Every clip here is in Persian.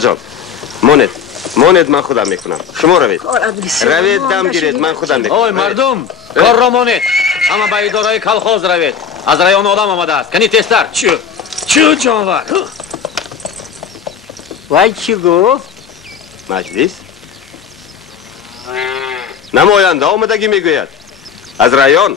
جان ماند من خودم میکنم. شما روید دم گیرید من خودم میکنم. اوی مردم کار را مانید. همه به اداره کلخوز روید. از رایون آدم آمده است. کنی تستر چو جانور. وای چی گفت؟ مجلس نماینده آمدگی میگوید از رایان.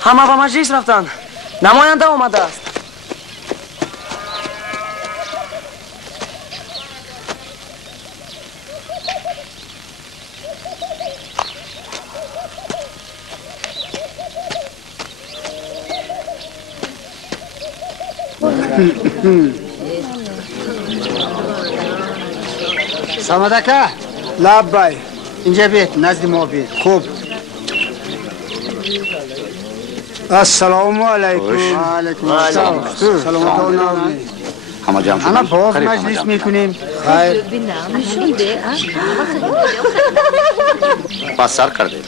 همه به مجلس رفتن. نماینده آمده است. سامدکه لبای اینجا بیت نزد ما بیت. خوب السلام علیکم. علیکم السلام. سلامت آنام. همه جمع شدن. انا باز مجلس میکنیم. خیر بس سر کرده.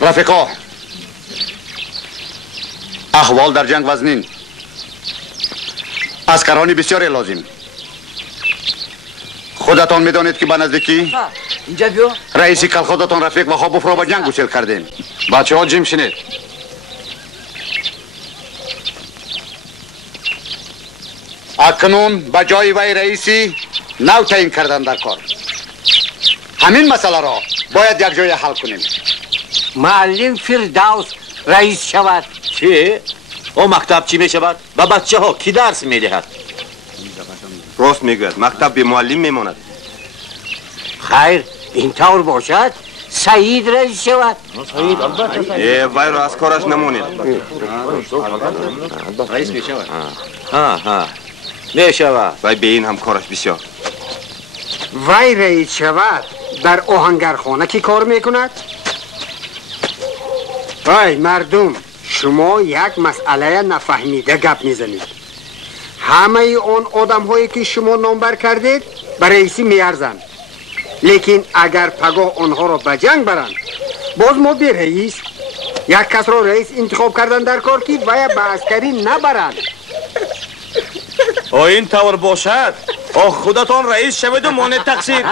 رفیقا احوال در جنگ وزنین. عسکرانی بسیاری لازم. خودتان میدانید که به نزدیکی اینجا بیو. رئیسی کلخودتان رفیق و خوابوف را به جنگ گسیل کردیم. بچه ها جیم شنید. اکنون به جای وی رئیسی نو تعیین کردن در کار. همین مسئله را باید یک جای حل کنیم. معلم فردوس رئیس شود. چی؟ او مکتب چی می شود؟ به بچه ها کی درس می دهد؟ راست میگوید مکتب به معلم میماند. خیر این طور باشد سعید رئیس شود. وی را از کارش نمونید. رئیس می شود. ها می شود. وی به این هم کارش بسیار. وی رئیس شود در آهنگرخانه کی کار میکند؟ وای مردم شما یک مسئله نفهمیده گپ میزنید. همه آن آدم هایی که شما نامبر کردید به رئیسی میارزند. لیکن اگر پگاه آنها را به جنگ برند باز ما به رئیس یک کس را رئیس انتخاب کردن در کار که وی به عسکری نبرند. این طور باشد خودتان رئیس شوید و مانع تقصیر.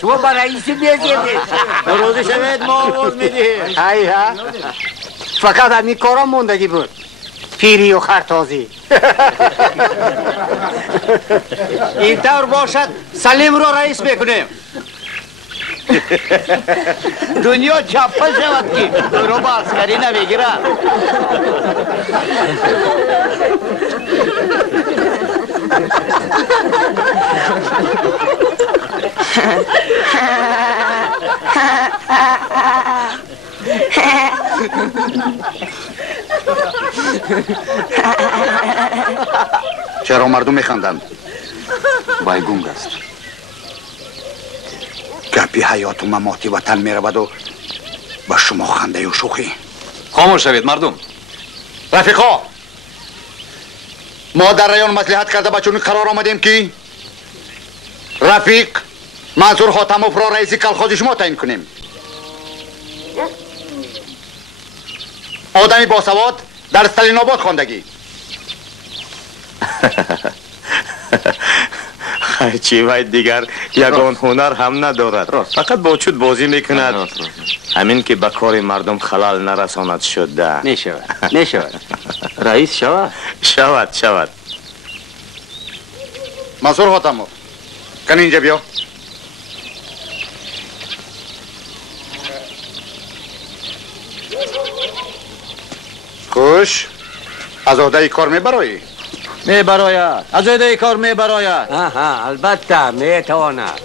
شما به رئیسی بیازید. روزی شوید ما آواز میدهیم. ای ها فقط همین کارا موندگی بود. پیری و خرتازی. این طور باشد سلیم را رئیس میکنیم. دنیا چپل شود که او را با عسکری نمیگیرد. چرا مردم میخندند؟ وای گنگ است. گپی حیات و مماتی وطن میرود و با شما خنده و شوخی. خاموش شوید مردم. رفیقا ما در رایان مصلحت کرده با چون قرار آمدیم که رفیق منصور خاتموف را رئیس کلخوز شما تعیین کنیم. آدمی باسواد در استالین آباد خواندگی. چی وی دیگر یگان هنر هم ندارد. فقط با چود بازی میکند. همین که به کار مردم خلال نرساند شده. میشود. رئیس شود. منصور خاتموف کن اینجا بیا. خوش از عهده کار میبرایی؟ میبراید. از عهده کار میبراید. البته میتواند.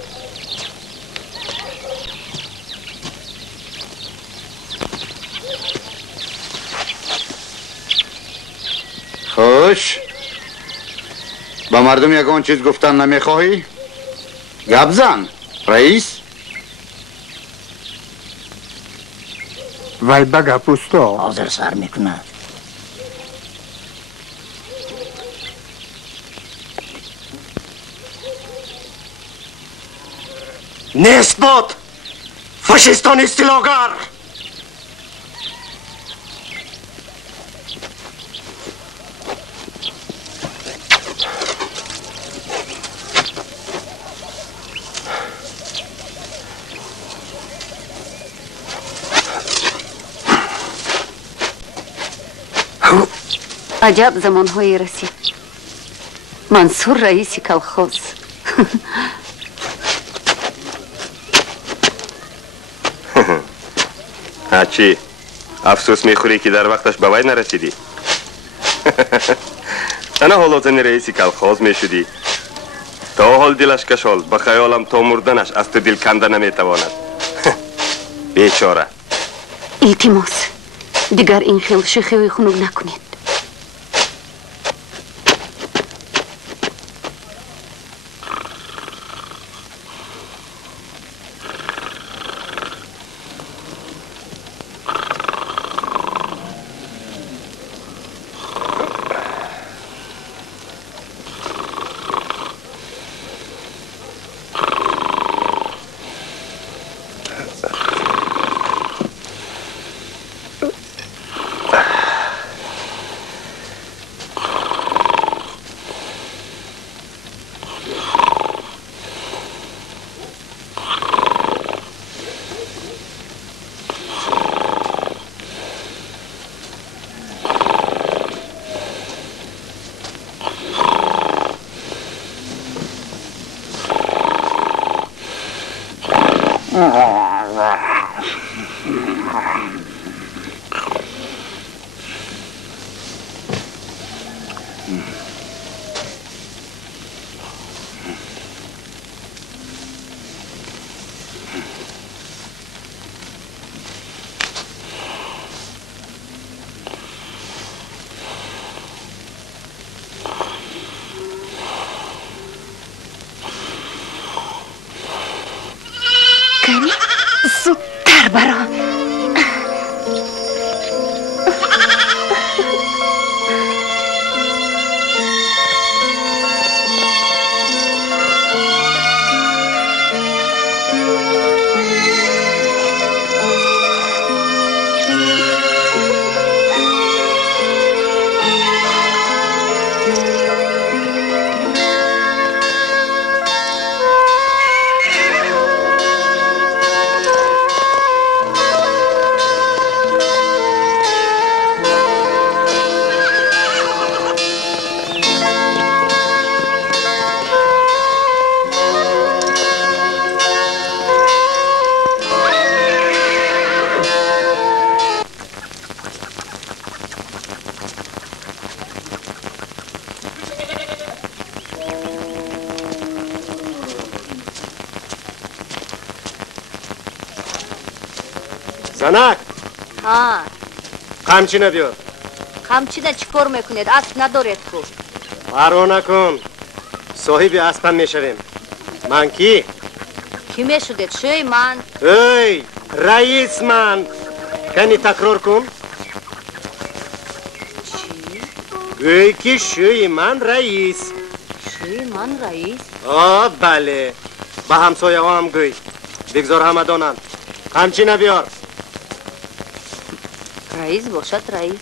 خوش با مردم یگان چیز گفتن نمیخواهی؟ گپ زن رئیس. وای بگه پوستا حاضر سر میکند. نسبت فاشیستان استیلاگر عجب زمانهایی رسید. منصور رئیس کلخوز. چی؟ افسوس میخوری که در وقتش به وی نرسیدی؟ انا حالا زن رئیسی کلخوز میشدی. تا حال دلش کشال به خیالم تا مردنش از تو دل کنده نمیتواند. بیچاره. التماس دیگر این خیل شیخی خنک نکنید. زودتر برام. زنک ها قمچینه بیار. قمچینه چیکار میکنید؟ اسب ندارید کو. پروا نکن، صاحب اسبم میشویم. من کی میشدید؟ شوی من. ای رئیس من. کنی تکرار کن. چی؟ گوی که شوی من رئیس. شوی من رئیس؟ بله، به همسایه ها هم گوی، بگذار همه دانند. قمچینه بیار. رئیس باشد رئیس.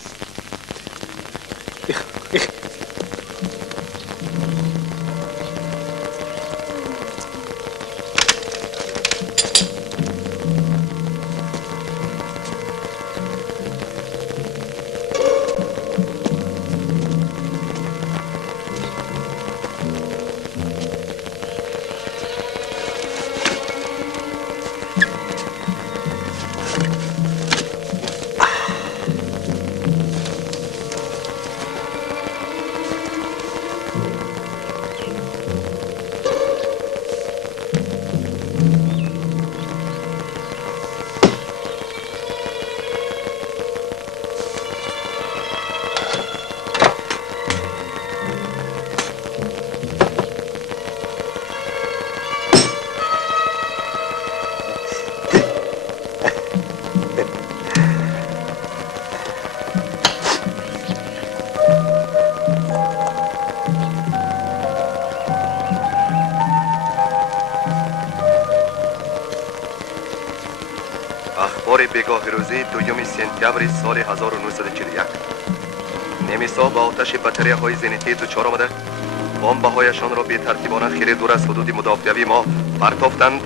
بیگاه روزی 2 سپتامبر سال 1941 نمیسا با آتش بطریه های زینیتی دچار آمده بمب‌هایشان را بی ترتیبانه خیلی دور از حدود مدافعوی ما پرتافتند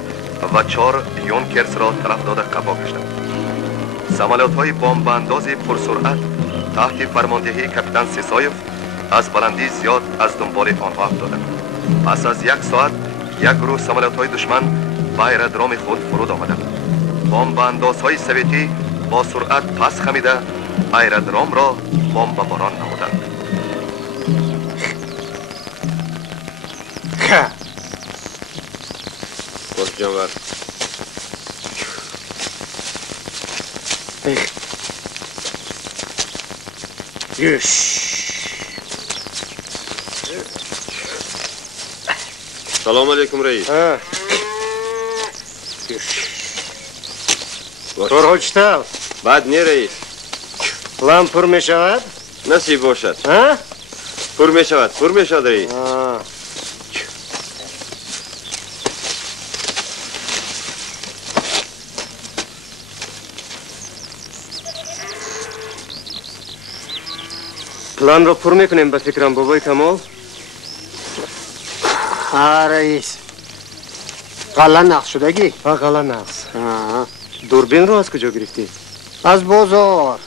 و 4 یونکرس را تلف داده قبا گشتند. سمالات-های بمب‌انداز پرسرعت تحت فرماندهی کاپیتان سیسایف از بلندی زیاد از دنبال آنها افتادند. پس از 1 ساعت یک گروه سمالات-های دشمن به ایرودروم خود فرود آمدند. بمب‌اندازهای سویتی با سرعت پس خمیده ایرودروم را بمباران نمودند. باز جانور سلام علیکم رئیس. طور هجتل بد نی رئیس. لام پر می شود؟ نصیب باشد. پر می شود رئیس. پلان رو پر میکنیم به فکرم بابای کمال. رئیس غله نقص شدگی؟ غله نقص. دوربین رو از کجا گرفتی؟ از بازار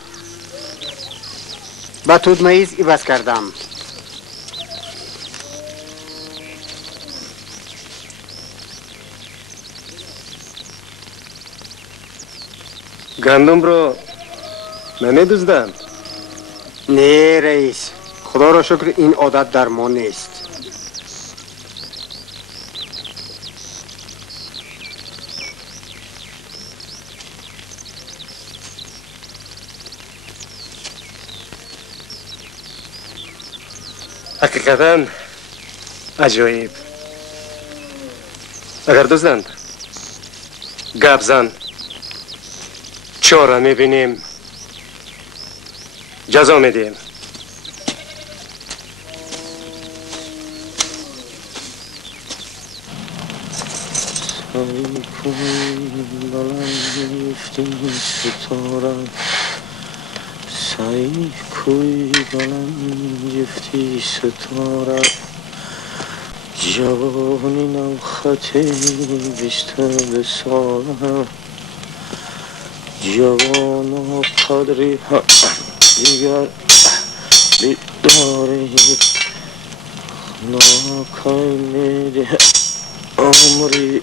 به تودمایز عوض کردم. گندم رو نمیدوزدم؟ نه رئیس، خدا را شکر این عادت در ما نیست. حقیقتا عجایب. اگر دزدند گپ زن چاره میبینیم جزا میدیم. سعی کوی بلند جفتی ستاره جوانی نو خطی 22 ساله جوان و قدری ها دیگر بیداری ناکای میده عمری.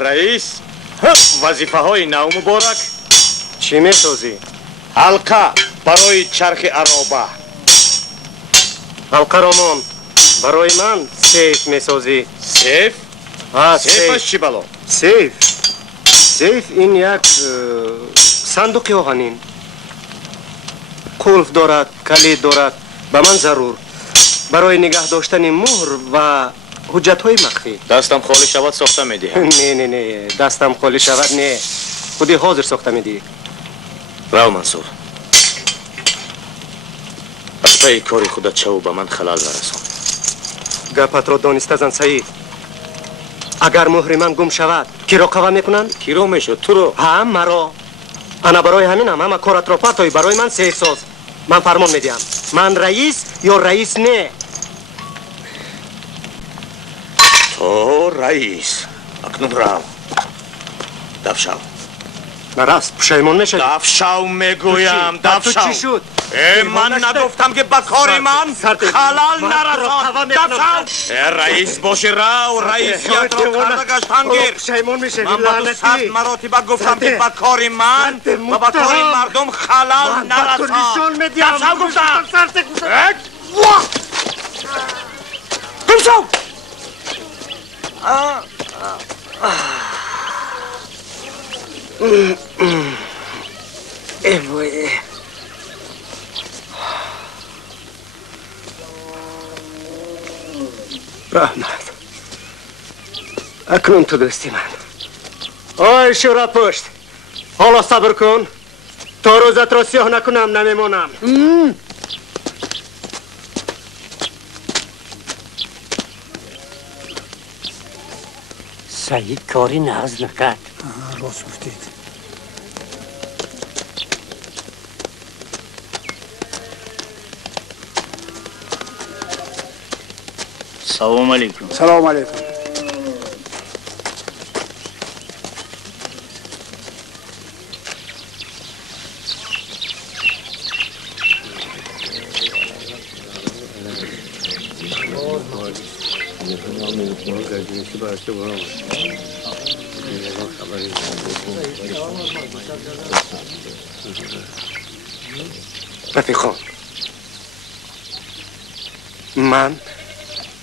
رئیس وظیفه های نو مبارک چی میسازی؟ حلقه برای چرخ عرابه. حلقه رامان برای من سیف میسازی. سیف؟ سیفش چی بلا؟ سیف این یک صندوق آهنین قلف دارد، کلید دارد. به من ضرور برای نگه داشتن مهر و حجت های مخفی. دستم خالی شود ساخته میدی؟ نه دستم خالی شود نه، خودی حاضر ساخته میدی. راو منصور از پای کاری خودت شو به من خلال برسان. گپت را دانسته زن سعید. اگر مهر من گم شود کی را قوا میکنند؟ کی رو میشد؟ تو رو؟ هم مرا. انا برای همینم همه کارت را پرتای برای من سیف ساز. من فرمان میدیم من رئیس یا رئیس نه. تو رئیس اکنون راو دفشو. نراست پشیمان میشد. دفشو میگویم دفشو. چی شد؟ من نگفتم که با کار من خلال نرسان. دفشو. رئیس باشی راو رئیسیت رو کرده گشتنگیر. پشیمان میشه من با تو 100 مراتبه گفتم که با کار من و با کار مردم خلال نرسان. دفشو گفتم. گم شو. ای وای. رحمت اکنون تو دوستی من. آی شورا پشت حالا صبر کن تا روزت را سیاه نکنم نمیمانم. سعید کاری نغز نکرد. راست گفتید. سلام علیکم. سلام علیکم. رفیقان، من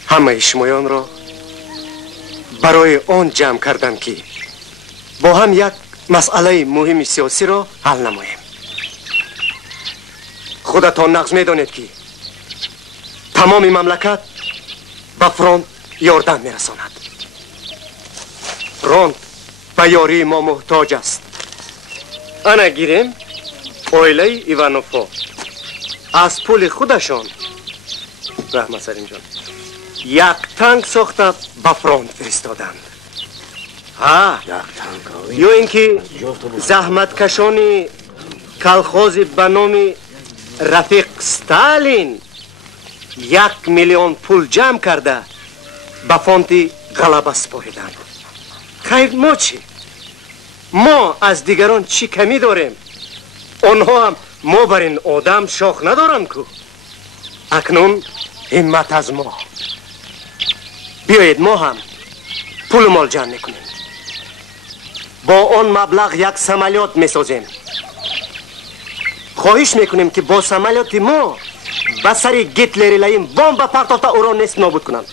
همه شمایان را برای آن جمع کردم که با هم یک مسئله مهم سیاسی را حل نماییم. خودتان نقض می‌دانید که تمام مملکت به فرانت یاردن می‌رساند. فرانت به یاری ما محتاج است. انا گیریم اویله ایوانوفا از پول خودشان رحمت سرین جان یک تانک ساخته به فرانت فرستادند. ها یا اینکه زحمت کشانی کلخوز به نام رفیق ستالین 1 میلیون پول جمع کرده به فونت غلبه سپاریدند. خیر ما چی؟ ما از دیگران چی کمی داریم؟ آنها هم ما بر این آدم شاخ ندارند کو. اکنون همت از ما. بیایید ما هم پول مال جمع میکنیم. با آن مبلغ یک سمالیات میسازیم. خواهش میکنیم که با سمالیات ما به سر گیتلری لایم بمب پرتافته او را نیست نابود کنند.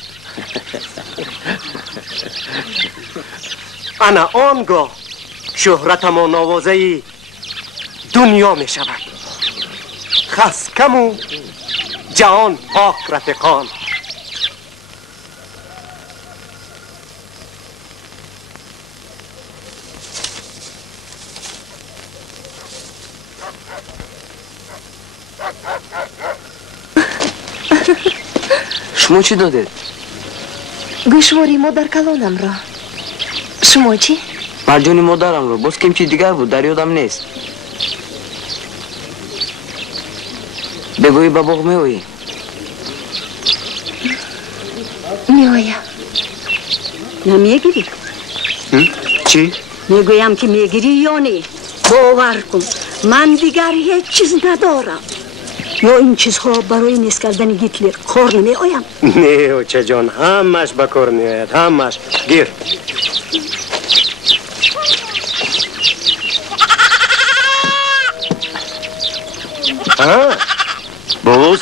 انا آنگاه شهرت ما نوازه دنیا می شود. خس کمو جهان پاک رفیقان. شما چی دادید؟ گوشواری مادر کلانم را. شما چی؟ مرجانی مادرم رو. باز کم چی دیگر بود در یادم نیست. بگویی به باغ میویی؟ میایم. نمیگیری؟ چی؟ میگویم که میگیری یا نه. باور کن من دیگر هیچ چیز ندارم. یا این چیزها برای نیست کردن گیتلر کار نمی آیم؟ نه اوچه جان همش بکار می آید. همش گیر. بوز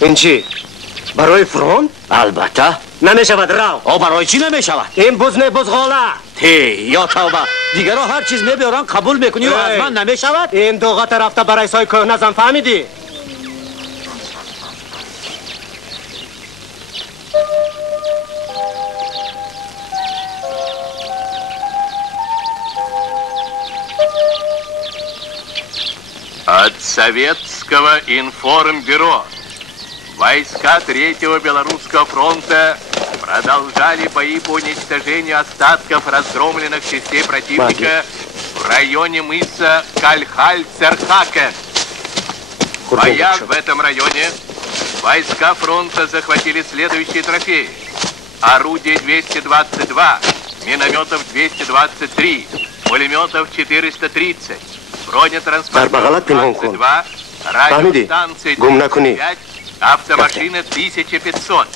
این چی؟ برای فرانت؟ البته نمی شود راو. او برای چی نمی شود؟ این بز نه بزغاله. یا توبه، دیگرها هر چیز میبیارن قبول میکنی و از من نمی شود؟ این دوغت رفته برای سای کهنه زن فهمیدی؟ От Советского информбюро. Войска Третьего Белорусского фронта продолжали бои по уничтожению остатков разгромленных частей противника в районе мыса Кальхаль-Церхаке. В боях в этом районе войска фронта захватили следующие трофеи. Орудие 222, минометов 223, пулеметов 430, бронетранспортер 22, радиостанции 35, автомашины 1500.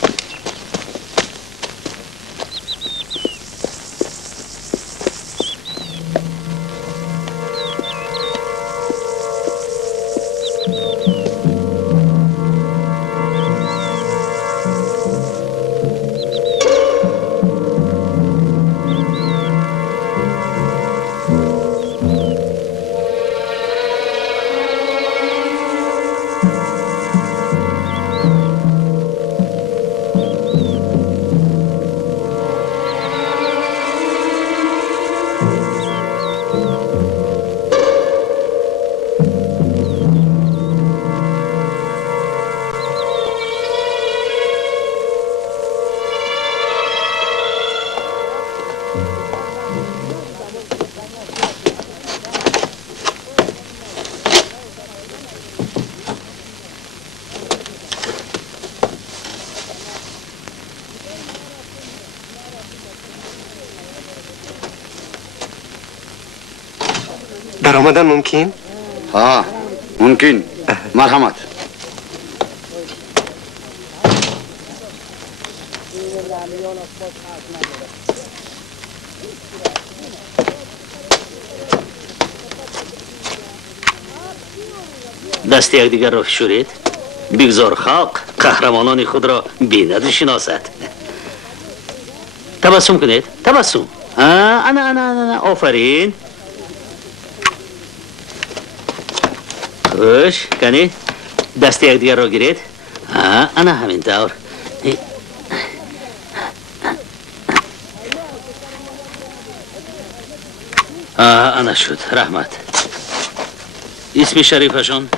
برآمدن ممکن؟ ها ممکن. مرحمت. دست یکدیگر را فشورید. بگذار خلق قهرمانان خود را بیند شناسد. تبسم کنید. تبسم. انا آفرین. خوش کنید. دست یکدیگر را گیرید. انا همین طور. انا شد. رحمت. اسم شریفشون؟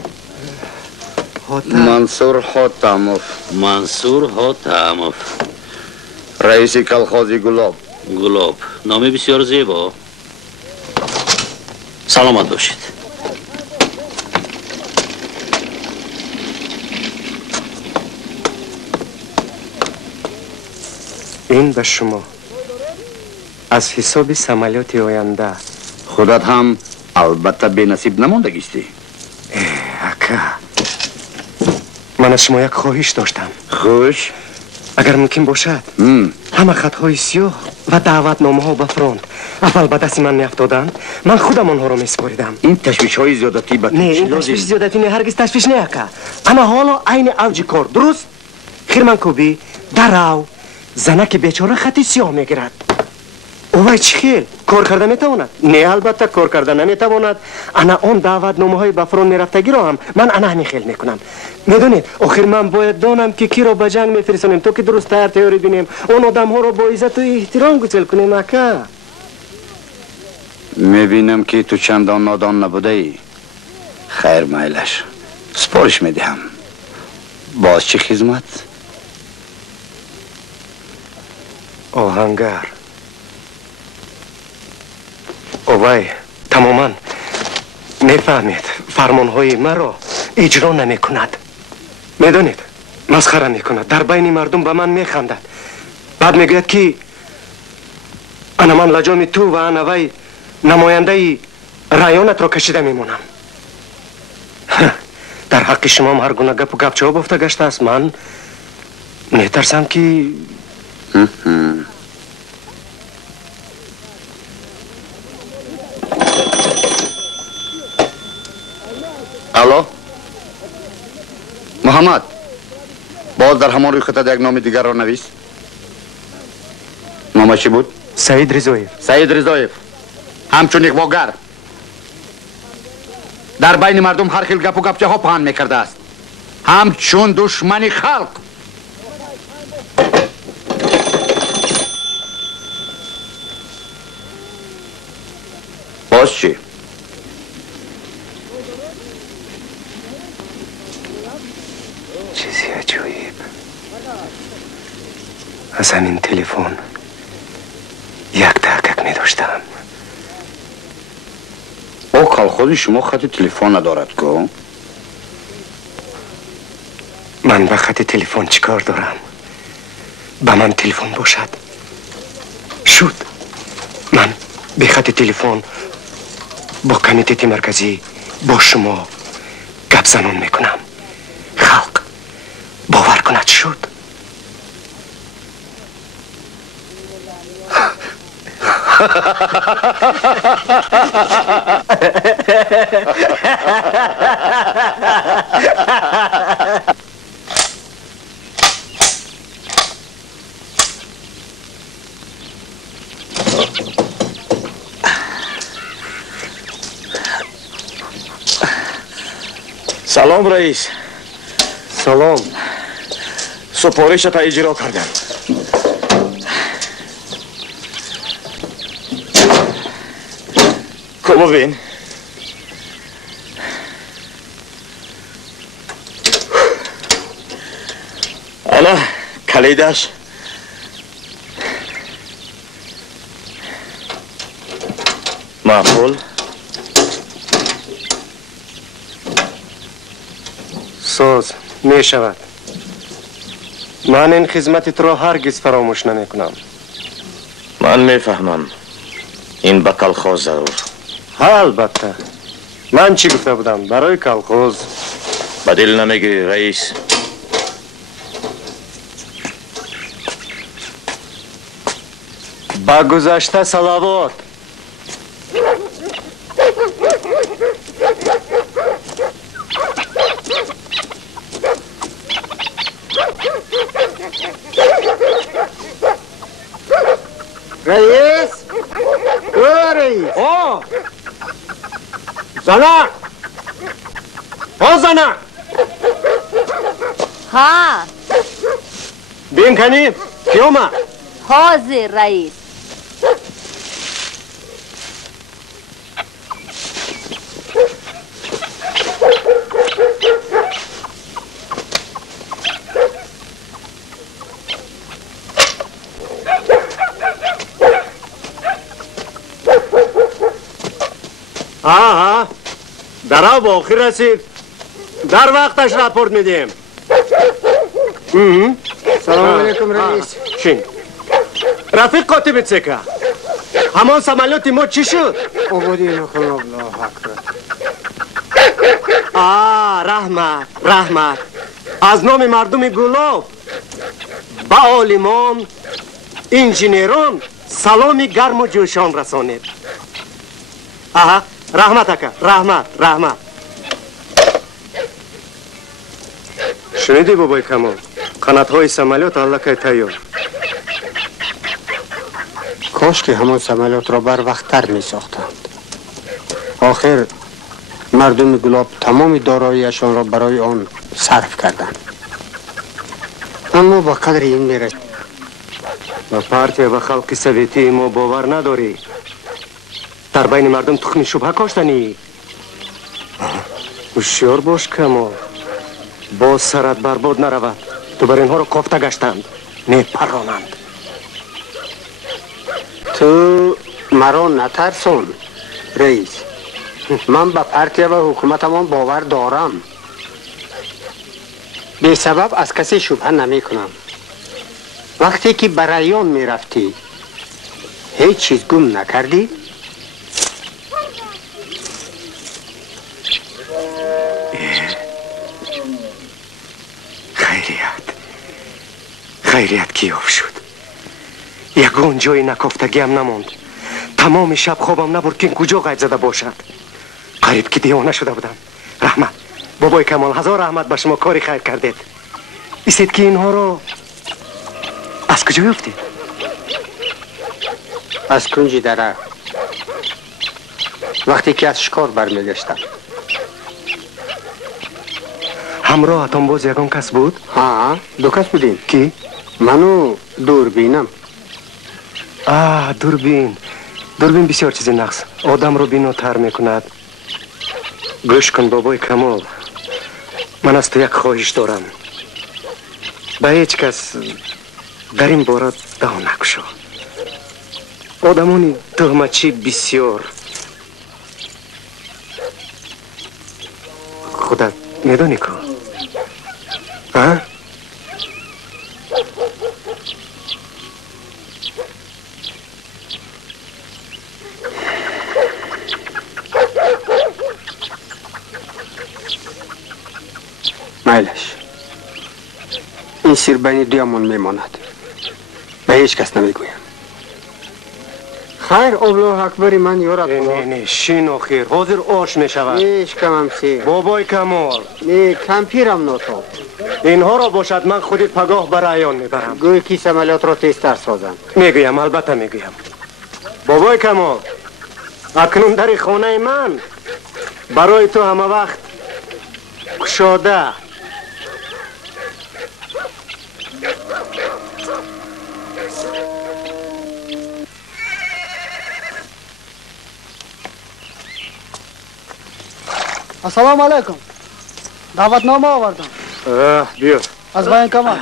منصور حاتموف. منصور حاتموف. رئیس کلخوزی گلاب. گلاب. نامی بسیار زیبا. سلامت باشید. این به شما از حساب سمالیات آینده. خودت هم البته به نصیب نماندگیستی. اکا من از شما یک خواهش داشتم. خوش. اگر ممکن باشد همه خطهای سیاه و دعوتنامه ها به فرانت اول به دست من میافتادند، من خودم آنها را میسپاریدم. این تشویش های زیادتی به نه، این تشویش زیادتی نه، هرگز تشویش نه اکا. اما حالا عین اوج کار درست خیرمن کوبی درو زنک بیچاره خطی سیاه میگیرد. اوه چی خیل؟ کار کرده میتواند؟ نه البته کار کرده نمیتواند. انا اون دعوتنامه های به فرانت میرفتگی را هم من انا همین خیل میکنم. میدونید آخر من باید دانم که کی را به جنگ میفرستانیم تا که درست تیاری بینیم اون آدم ها را با عزت و احترام گسل کنیم اکا. میبینم که تو چندان نادان نبوده ای. خیر میلش سپارش میدهم. باز چه خدمت؟ آهنگر اوای تماما میفهمید فرمانهای مرا اجرا نمی کند. میدونید مسخره میکند، در بین مردم به من میخندد، بعد میگوید که انا من لجام تو و انا وی نماینده رایانت را کشیده میمونم. در حق شما هم هر گونه گپ و گپچه ها بافته گشته است. من میترسم که الو محمد، باز در همان روی خطت یک نام دیگر را نویس. نامه چی بود؟ سعید رضایف. سعید رضایف همچون یک واگر در بین مردم هر خیل گپ و گپچه ها پهن میکرده است، همچون دشمن خلق. باز چی؟ چیزی عجیب. از همین تلفن یک دقیق می داشتم. او کالخوز شما خط تلفن ندارد که؟ من به خط تلفن چیکار دارم؟ به من تلفن باشد شد. من به خط تلفن با کمیته مرکزی با شما گپ زنان میکنم. خلق باور کند شد. سلام رئیس. سلام. سپارشت اجرا کردم. کو ببین. انا کلیدش معقول. ساز می شود. من این خدمت را هرگز فراموش نمی کنم. من میفهمم این به کلخوز ضرور. البته من چی گفته بودم؟ برای کلخوز. به دل نمیگیری رئیس؟ با گذشته صلوات. رئیس او رئیس او زنک او زنک ها بین کنیم کی اومد؟ حاضر رئیس. آها در با آخر رسید. در وقتش راپورت میدیم. سلام علیکم رئیس. شین رفیق قاطب سکه همان سمالوتی ما چی شد؟ عبودی نخون الله اکبر. رحمت از نام مردم گلاب با عالمان انجینیران سلامی گرم و جوشان رسانید. رحمت اکا رحمت. شنیدی بابای کمال؟ قناتهای سمالوت علکه تیار. کاش که همون سمالات را بر وقتتر می ساختند. آخر مردم گلاب تمام داراییشان را برای آن صرف کردند. اما با قدر این میره. با پارتی و خلق سویتی ما باور نداری. در بین مردم تخم شبه کاشتنی. هوشیار باش کمال. باز سرت برباد نرود. تو بر اینها را کافته گشتند می پرانند. تو مرا نترسون رئیس. من به پارتی و حکومتمان باور دارم. بی سبب از کسی شبه نمی کنم. وقتی که برایان می رفتی هیچ چیز گم نکردی؟ خیریت کیاف شد. یگان جای نکافتگی هم نماند. تمام شب خوابم نبرد که این کجا قید زده باشد. قریب که دیوانه شده بودم. رحمت بابای کمال هزار رحمت به شما کاری خیر کردید. ایستید که اینها رو از کجا یافتید؟ از کنج دره وقتی که از شکار برمیگشتم. همراه اتان باز یگان کس بود؟ دو کس بودیم. کی؟ منو دوربینم. دوربین بسیار چیزی نقص. آدم رو بیناتر میکند. گوش کن بابای کمال. من از تو یک خواهش دارم. به هیچ کس در این باره دهان نکشو. آدمانی تهمتچی بسیار. خودت میدانی که میلش این سیر بین دویمون میماند. به هیچ کس نمیگویم. خیر الله اکبری من یارت نه شین آخر حاضر آش میشود. هیچ کمم سیر بابای کمال. نه کمپیرم نوتو. اینها را باشد من خودت پگاه برایان میبرم. گوی کی سمالات را تیزتر سازم. میگویم البته میگویم. بابای کمال اکنون در خانه من برای تو همه وقت گشاده. السلام علیکم. دعوتنامه آوردم بیا. از بیان کمال.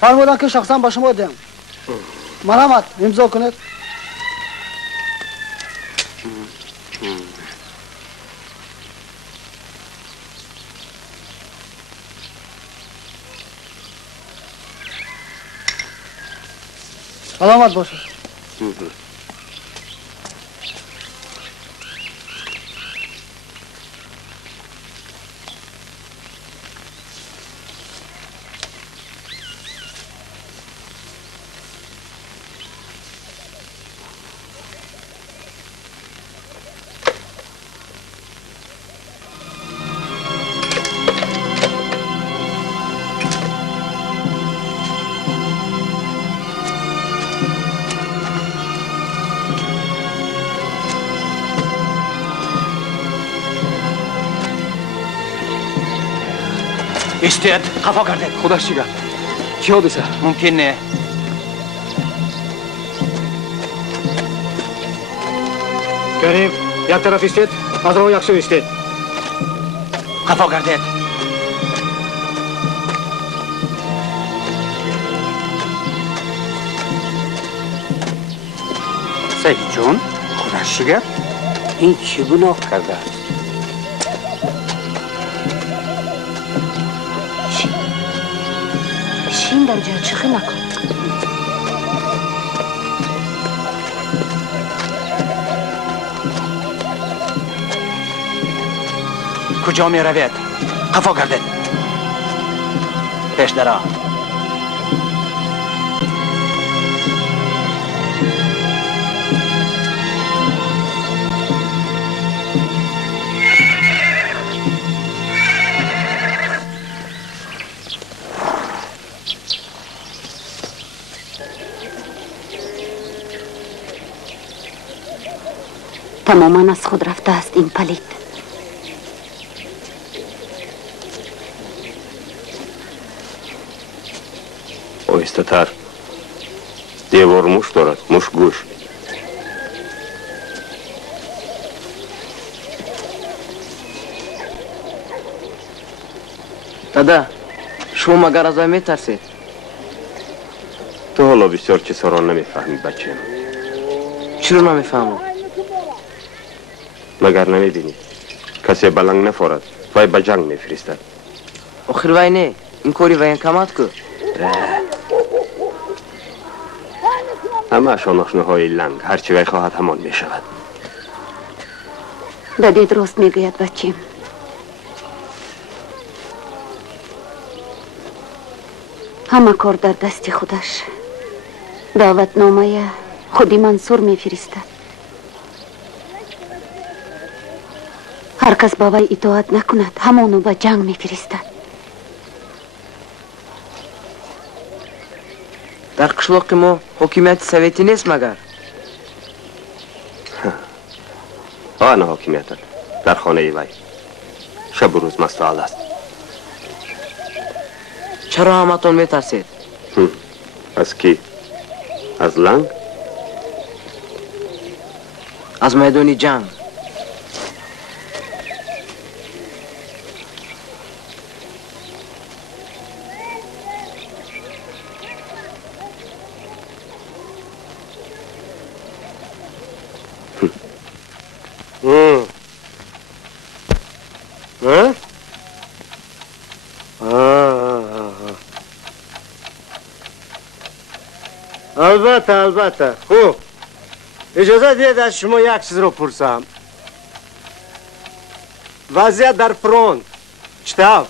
فرمودن که شخصا با شما دیم. مرحمت امضا کنید. سلامت باشه. استعد خفا کرده. خودش چی گفت؟ چی حادثه؟ ممکن نه. کریم یک طرف استید از رو یک سو استید. خفا کرده. سعید جون خودش چی گفت؟ این چی گناه کرده است؟ شین در جای چخی نکن. کجا می روید؟ خفا کرده. پیش درا. تماما از خود رفته است این پلید. آهسته تر. دیوار موش دارد، موش گوش. دادا شما مگر از می ترسید؟ تو حالا بسیار چیزها را نمیفهمی بچه. چرا نمیفهمم؟ مگر نمیبینی کسی بلنگ نفارد وای به جنگ میفرستد. آخر وای نه این کاری وای کمات کو. همه شانخنهای لنگ هرچی وای خواهد همان میشود. دادی درست میگوید بچیم. همه کار در دست خودش. دعوتنامه خودی منصور میفرستد. هر کس با وی اطاعت نکند همانو به جنگ میفرستد. در قشلاق ما حکومت سویتی نیست مگر؟ آن حکومت در خانه وی شب و روز مستعد است. چرا همتون میترسید؟ از کی؟ از لنگ؟ از میدانی جنگ. البته خوب اجازه دید از شما یک چیز رو پرسم. وضعیت در فرونت چطور؟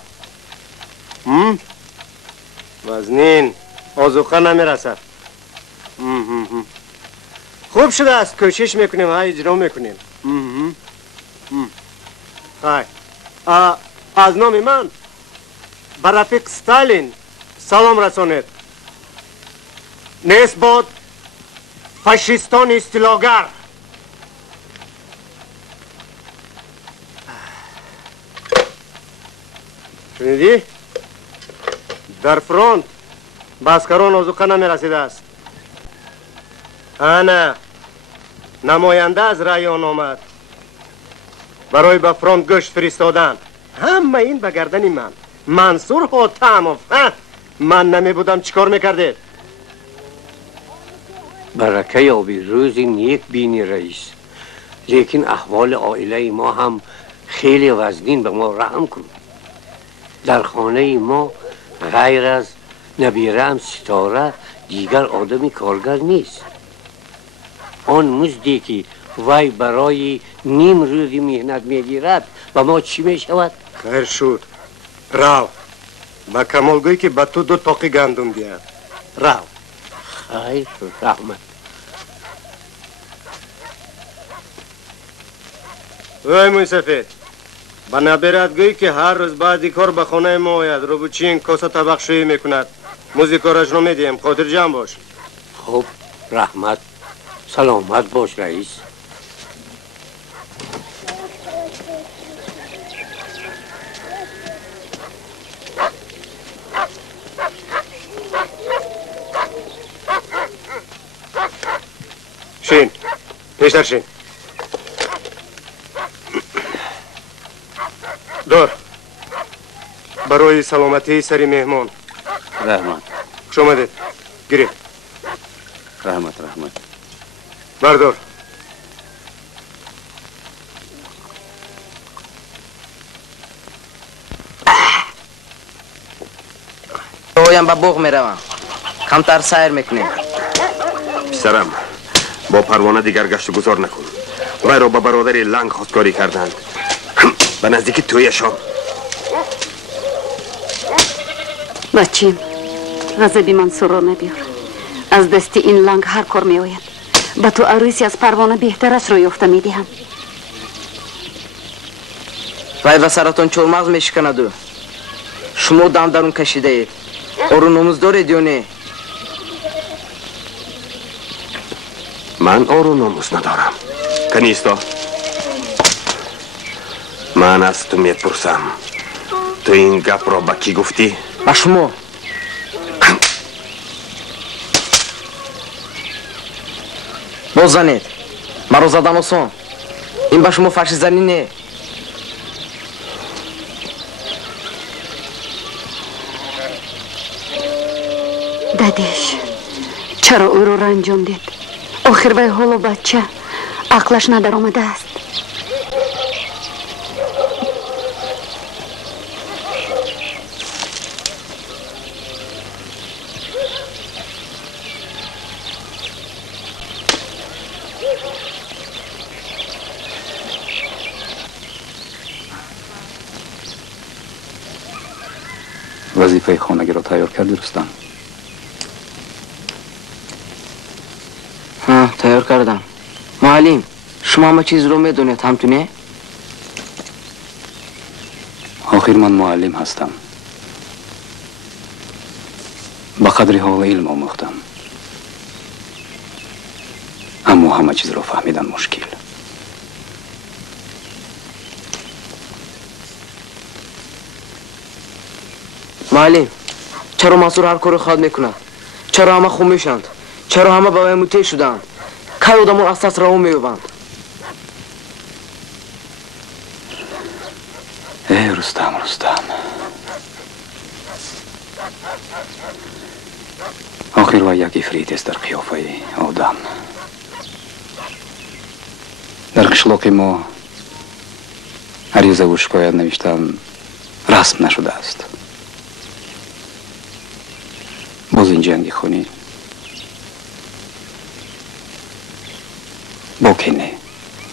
وزنین آذوقه نمیرسد. خوب شده است کوشش میکنیم ها اجرا میکنیم. خیلی از نام من به رفیق ستالین سلام رسانید. نیست بود فاشیستان استیلاگر. شنیدی؟ در فرونت به اسکران آذوقه نمی رسیده است. انا نماینده از رایان آمد برای به فرونت گشت فرستادن. همه این به گردن من منصور حاتموف. من نمی بودم چیکار میکردید؟ برکه آبی روز نیک بینی رئیس، لیکن احوال عائله ما هم خیلی وزنین به ما رحم کن. در خانه ما غیر از نبیرم ستاره دیگر آدمی کارگر نیست. آن مزدی که وی برای نیم روزی مهنت میگیرد به ما چی میشود؟ خیر شد رو با کمالگویی که به تو 2 تاقی گندم بیاد. رو خیر شد رحمت. وای موی سفید به نبیرتگویی که هر روز بعدی کار به خانه ما آید رو بچین کاسه طبق شویی میکند موزیکارش رو میدیم. خاطر جمع باش. خب رحمت. سلامت باش رئیس. بیشتر شین. دار برای سلامتی سری مهمان. رحمت. خوش آمدید. گیرید. رحمت. بردار. رویم با بوغ میروم. کمتر سیر میکنیم. پسرم با پروانه دیگر گشت گذار نکن. وی را با برادری لنگ خواستگاری کردند. به نزدیکی تویشان. بچیم غضبی منصور را نبیار. از دست این لنگ هر کار می آید. به تو عروسی از پروانه بهتر است رو یافته می دهم. وی به سرتون چورمغز میشکند. شما دم درون کشیده اید. او نموز دارید یا نه؟ من او رو ناموس ندارم. کنیستا من از تو میپرسم، تو این گپ را با کی گفتی؟ با شما. بزنید. مرا زدن آسان. این با شما فرش زنی نه. دادیش چرا او رو رنجاندید؟ آخر وی حالا بچه عقلش ندار آمده است. وظیفه خانگی را تیار کردی رستم؟ ها تیار کردم. معلم شما همه چیز رو میدونید همتونه؟ آخر من معلم هستم. با قدر حال علم آموختم. اما همه چیز را فهمیدن مشکل. معلم چرا منصور هر کار خود میکنه؟ چرا همه خاموشند؟ چرا همه به وی مطیع شدند؟ کی آدمون از دست راه مییابند؟ ای رستم آخر و یک افریت است در قیافه آدم. در قشلاق ما عریضه و شکایت نوشتن رسم نشده است. باز این جنگی خونی با که نه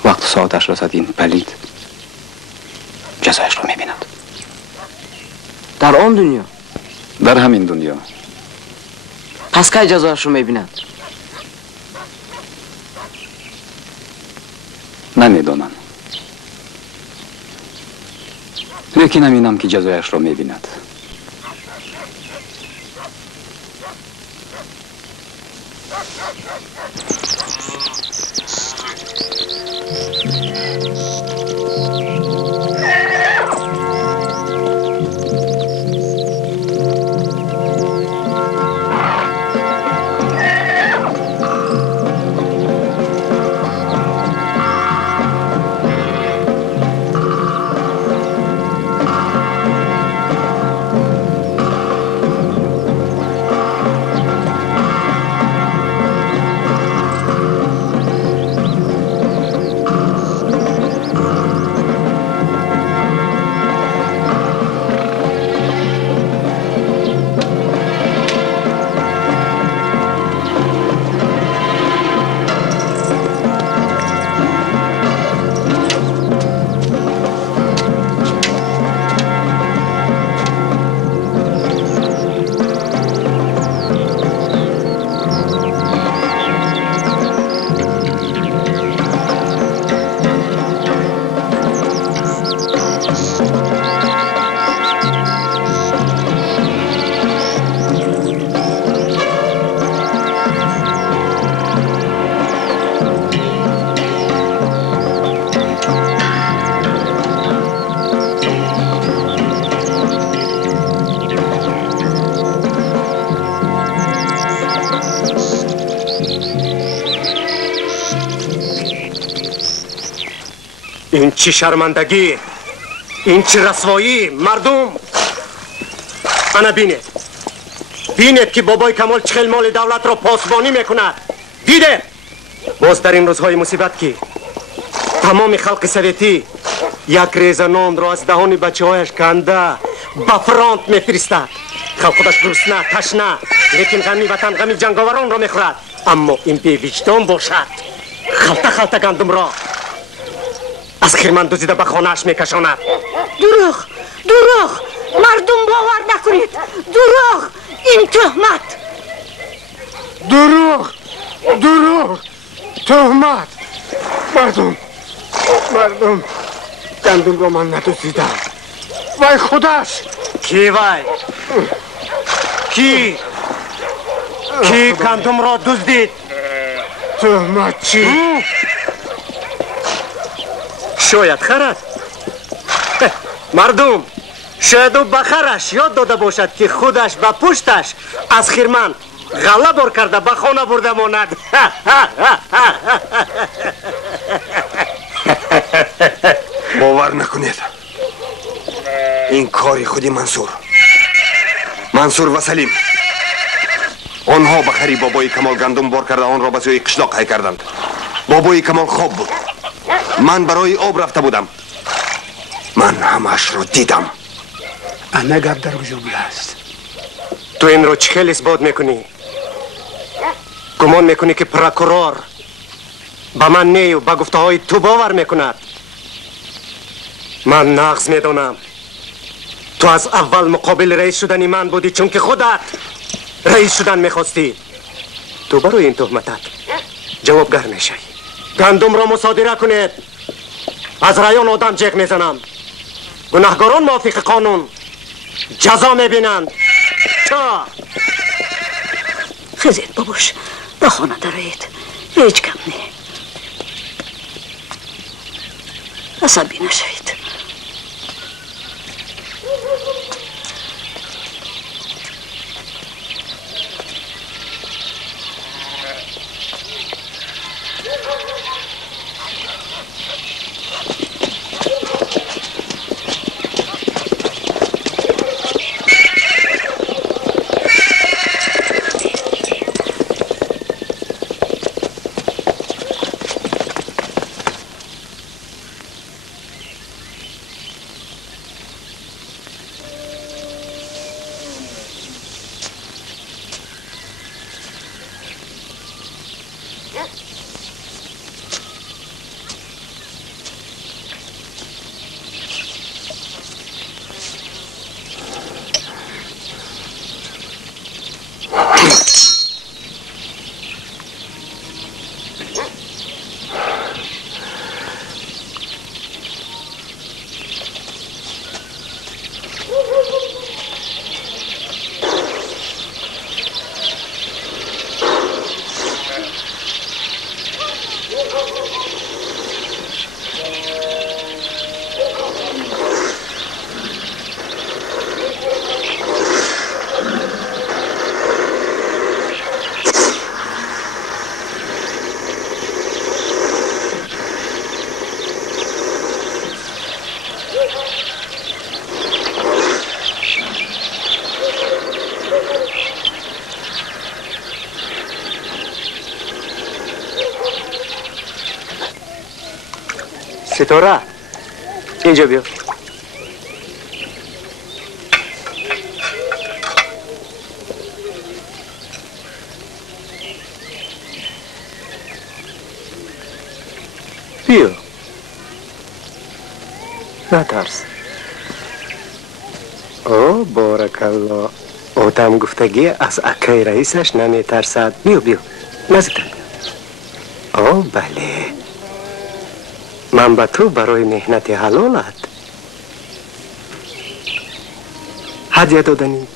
وقت ساعتش رسد این پلید جزایش رو میبیند. در آن دنیا؟ در همین دنیا. پس که جزایش رو میبیند؟ نمیدانم، لیکن همینم که جزایش رو میبیند. چی شرمندگی، این چی رسوایی. مردم انا بینید که بابای کمال چخیل مال دولت را پاسبانی میکند. دیده باز در این روزهای مصیبت که تمام خلق سویتی یک ریزه نان را از دهان بچه هایش کنده به فرانت میفرستد. خلق خودش گرسنه تشنه، لیکن غمی وطن غمی جنگاوران را میخورد. اما این بی وجدان باشد، خلطه گندم را از خیرمن دزدیده به خانه‌اش میکشاند. دروغ مردم باور نکنید. دروغ، این تهمت. دروغ تهمت. مردم گندم را من ندزدیدم. وای خودش. کی وای؟ کی گندم را دزدید؟ تهمت چی؟ شاید خرد. مردم شاید او بخرش یاد داده باشد که خودش به پشتش از خیرمن غله بار کرده به خانه برده ماند. باور نکنید، این کاری خودی منصور و سلیم. آنها به خری بابای کمال گندم بار کرده آن را به سوی قشلاق حی کردند. بابای کمال خواب بود، من برای آب رفته بودم. من همش رو دیدم. انا گپ در کجا بوده است؟ تو این رو چه خیلی اثبات میکنی؟ گمان میکنی که پروکورور به من نیو به گفته های تو باور میکند؟ من نقص میدونم تو از اول مقابل رئیس شدنی من بودی، چون که خودت رئیس شدن میخواستی. تو برای این تهمتت جوابگر میشی. گندم را مصادره کنید، از رایان آدم جیغ میزنم. گناهکاران موافق قانون جزا میبینند. تا خزید بابوش به خانه درایید، هیچ کم نی. عصبی نشوید. ستاره اینجا بیا. بیا نترس. او بارکالله، آدم گفتگی از اکای رئیسش نمی ترسد. بیا نزدیک. او بله، من به تو برای مهنت حلالت هدیه دادنی.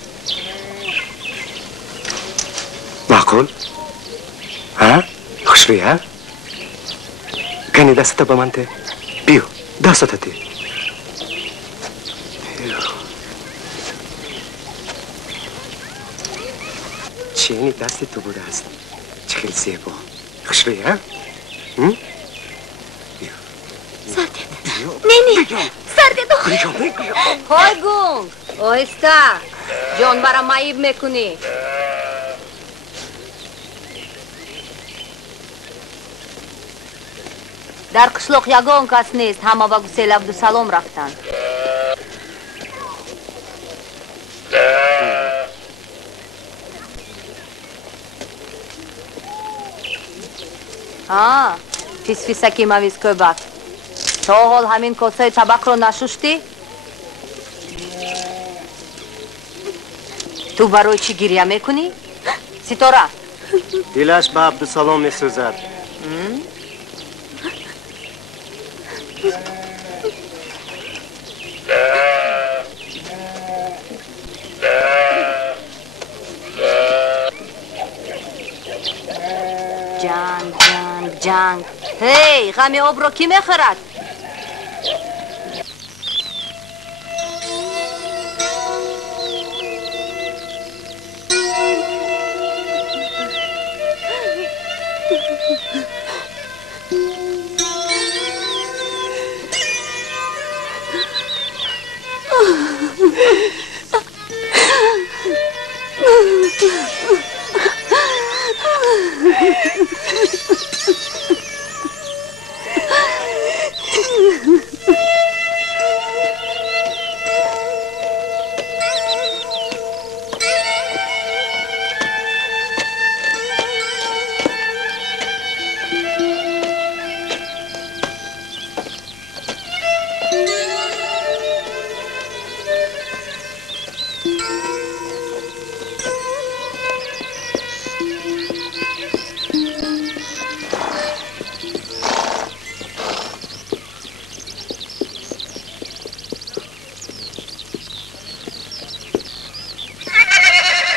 معقول؟ ها؟ خوشروی ها؟ کنی دستت به من ده؟ بیو دستت ده. چینی دست تو بوده است؟ چه خیلی زیبا. خوشروی ها؟ زدید پایگون آهسته جانورم معیب میکنی در قشلق یگان کس نیست همه به گسیل عبدالسلام رفتن فیس فیسکی مویز köbak تا حال همین کاسه طبق رو نشوشتی؟ تو برای چی گریه میکنی؟ ستاره دلش به عبدالسلام میسوزد جنگ هی غمی آب رو کی میخورد؟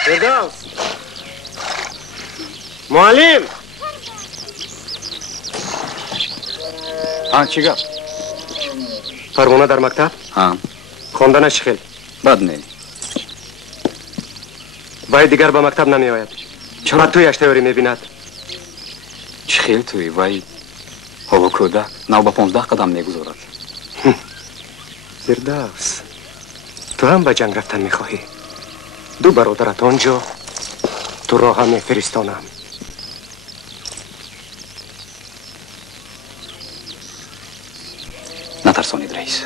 فردوس معلم چی گفت؟ پروانه در مکتب؟ خواندنش خیلی بد نی باید دیگر به مکتب نمی آید چرا تویش تئوری می بیند؟ چی خیلی توی وای هوا کودک نو با 15 قدم می گذارد فردوس تو هم به جنگ رفتن می خواهی دو برادرت آنجا تو راه هم می فرستانم نترسانید رئیس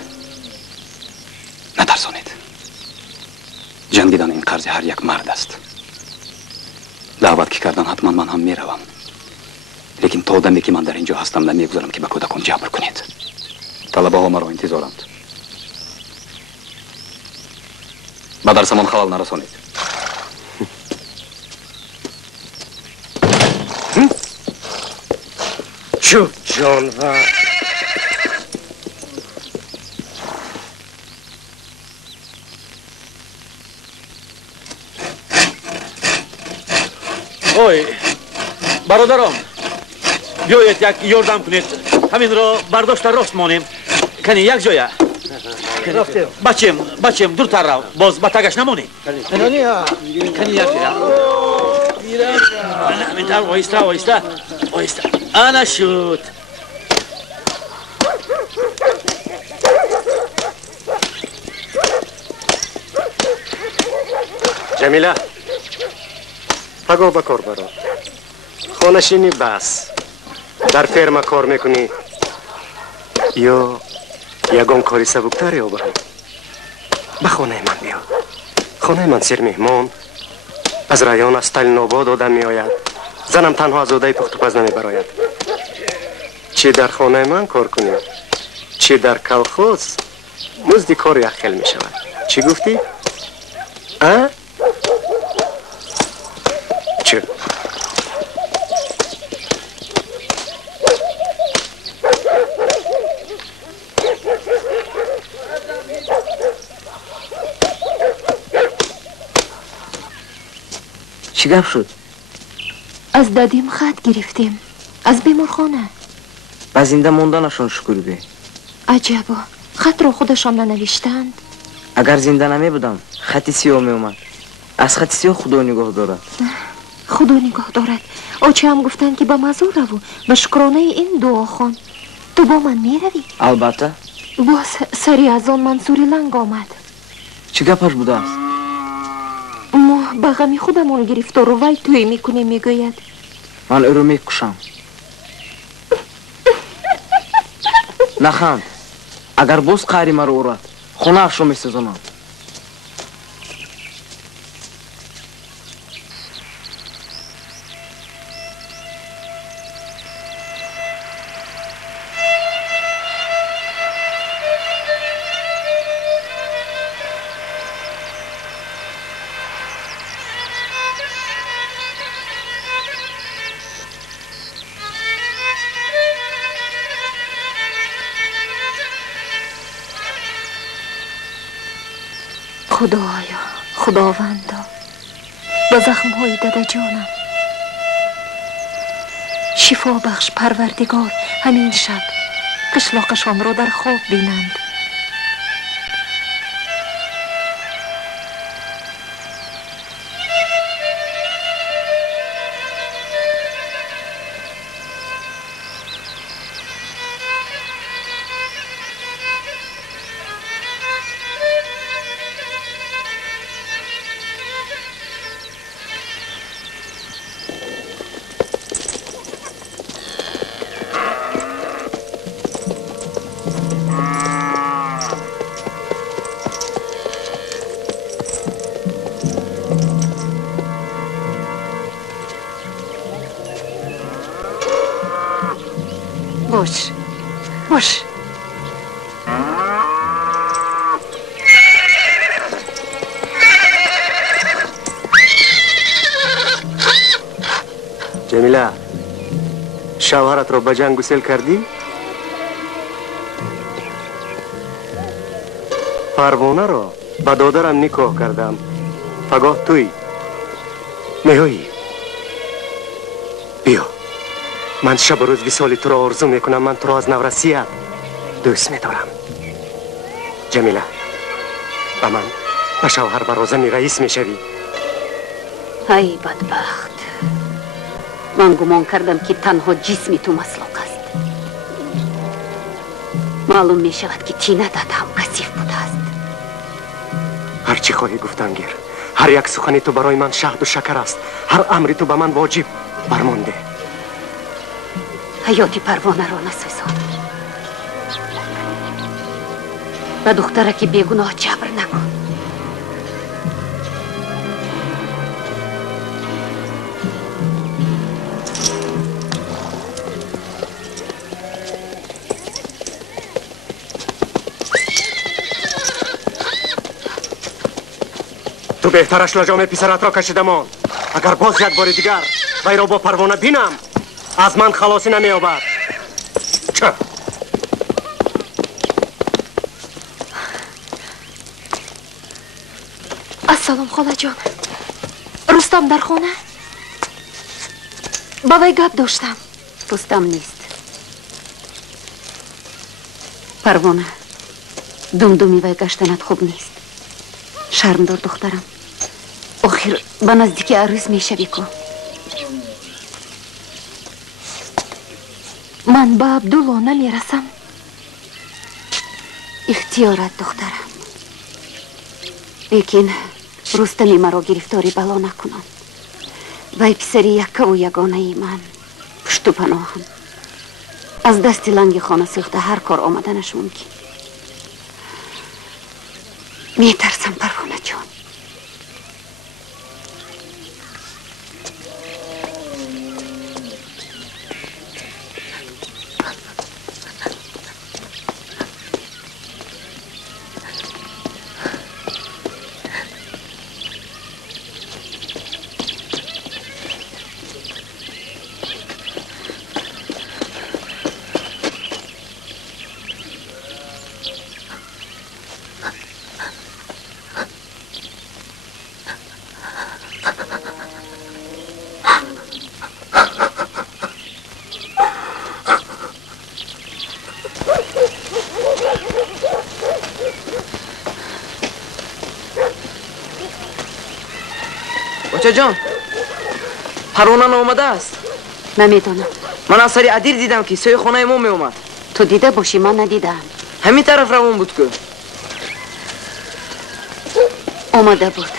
نترسانید جنگیدن این قرض هر یک مرد است دعوت که کردن حتما من هم می روم لیکن تا دمی که من در اینجا هستم نمیگذارم که به کودکان جبر کنید طلبه ها مرا انتظارند به درسمان خلال نرسانید چوب جانور اوی برادران بیایید یک یاردم کنید همین را برداشت راست مانیم کنی یک جایه بچیم دورتر رو باز به تگش نمونی کنی یک جایه همین تر آیسته انا شد جمیله پگو بکار برو خانشینی بس در فرما کار میکنی یا یگان کاری سبکتری یا برو به خانه من بیا خانه من سر مهمان از رایان از تل نوباد آدم می آید زنم تنها از اوده پخت و پز نمی براید چی در خانه من کار کنی چی در کلخوز مزدی کار یک خیل می شود چی گفتی؟ چی؟ چی گفت شد؟ از دادیم خط گرفتیم از بیمارخانه و زنده موندنشون شکر بی عجبا خط رو خودشان ننوشتند اگر زنده نمی بودم خط سیاه می اومد از خط سیاه خدا نگاه دارد خدا نگاه دارد آچه هم گفتن که با مزار رو به شکرانه این دعا خوان تو با من می روی؟ البته باز سری از آن منصوری لنگ آمد. چه گپش بوده است؟ ما به غمی خودمون گرفتار و وی توی میکنه میگوید من او رو میکشم. نخند. اگر باز قهری مرا اورد خونه اش رو میسوزانم. خدایا، خداوندا، به زخم‌های داده جانم شفا بخش پروردگار. همین شب قشلاقشان را در خواب بینند. باش باش. جمیله، شوهرت را به جنگ گسیل کردی؟ پروانه را به دادرم نکاح کردم. پگاه توی میایی؟ بیا، من شب و روز وصال تو را آرزو میکنم. من تو را از نورسیت دوست میدارم. جمیله، به من به شوهر برازن رئیس میشوی. ای بدبخت، من گمان کردم که تنها جسمی تو مسلوق است. معلوم می شود که تینتت هم کثیف بوده است. هر چی خواهی گفتن گیر. هر یک سخنی تو برای من شهد و شکر است. هر امری تو به من واجب برمانده. حیاتی پروانه را نسوزان. به دختره که بیگناه جبر نکن. تو بهترش لجام پسرت را کشیده مان. اگر باز یک بار دیگر وی را با پروانه بینم از من خلاصی نمی‌یابد. چه؟ السلام خاله جان. رستم در خانه؟ با وی گپ داشتم. رستم نیست. پروانه، دمدمی وی گشتنت خوب نیست. شرم دار دخترم. آخر به نزدیک عروس میشوی کو. من به عبدالله نمیرسم. اختیارت دخترم. لیکن رستمی مرا گرفتاری بلا نکنم. وی پسری یکه و یگانه ای من. پشت و پناهم. از دست لنگ خانه سوخته هر کار آمدنش ممکن. میترسم پروانه جان. بچه جان، پروانه آمده است. نمیدونم. من از سری عدیر دیدم که سوی خانه ما می اومد. تو دیده باشی، من ندیدم. همین طرف روان بود که آمده بود.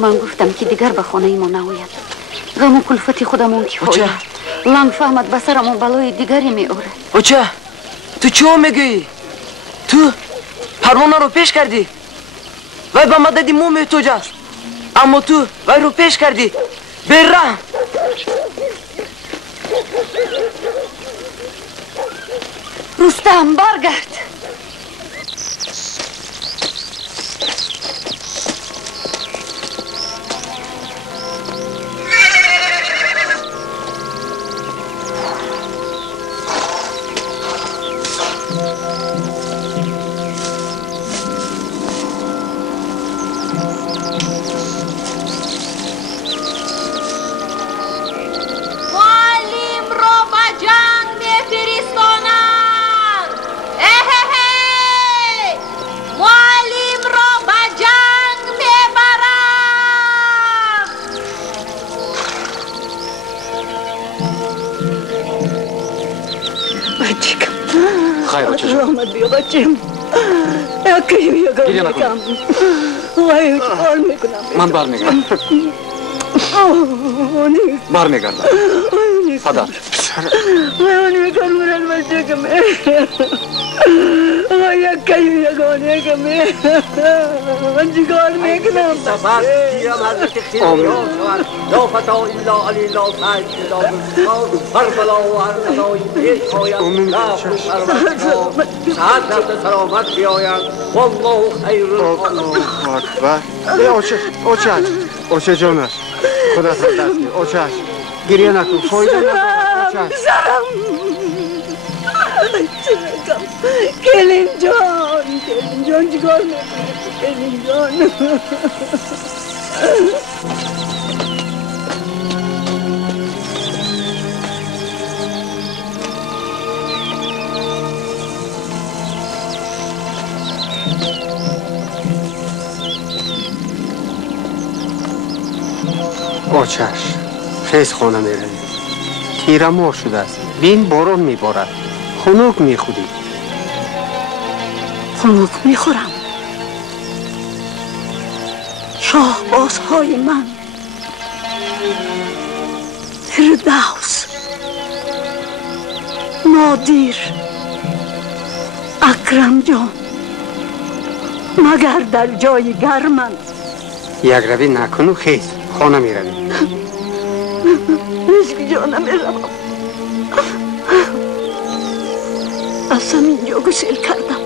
من گفتم که دیگر به خانه ما ناید. غم و کلفت خودمون کفایت. لنگ فهمد به سرمون بلای دیگری میاره. اوچه تو چه میگی؟ تو پروانه رو پیش کردی وی به مدد مو محتاج است، اما تو وی رو پیش کردی بی‌رحم. رستم برگرد. خیر بچه جان. رحمت بیا بچم. یکی گریه نکن. وای کار میکنم. من برمیگردم. برمیگردم. پدر. من میکنم مرد بچه کمی. وای یکی یگانه کمی. من چیکار میکنم؟ سفر گیرم حضرت خیلی شود لا فتا الا علی لا سعید لا بسکار فربلا و ارزنای پیش آید رفت و فرمت سعد رفت سلامت بیاید والله خیر الخالق. اوچه جانش خدا سر دست بید. اوچه گریه نکن فایده نکن. کلین جان چیکار میکنی کلین جان؟ اوچش خیز خانه میره. تیره ماه شده است. بین باران میبارد. خنک میخوری. خنک میخورم. شاهبازهای من فردوس، نادیر، اکرم جان مگر در جای گرمند؟ یک روی نکن و خیز خانه میروی. هیچ جا نمیروم. از همینجا گسیل کردم.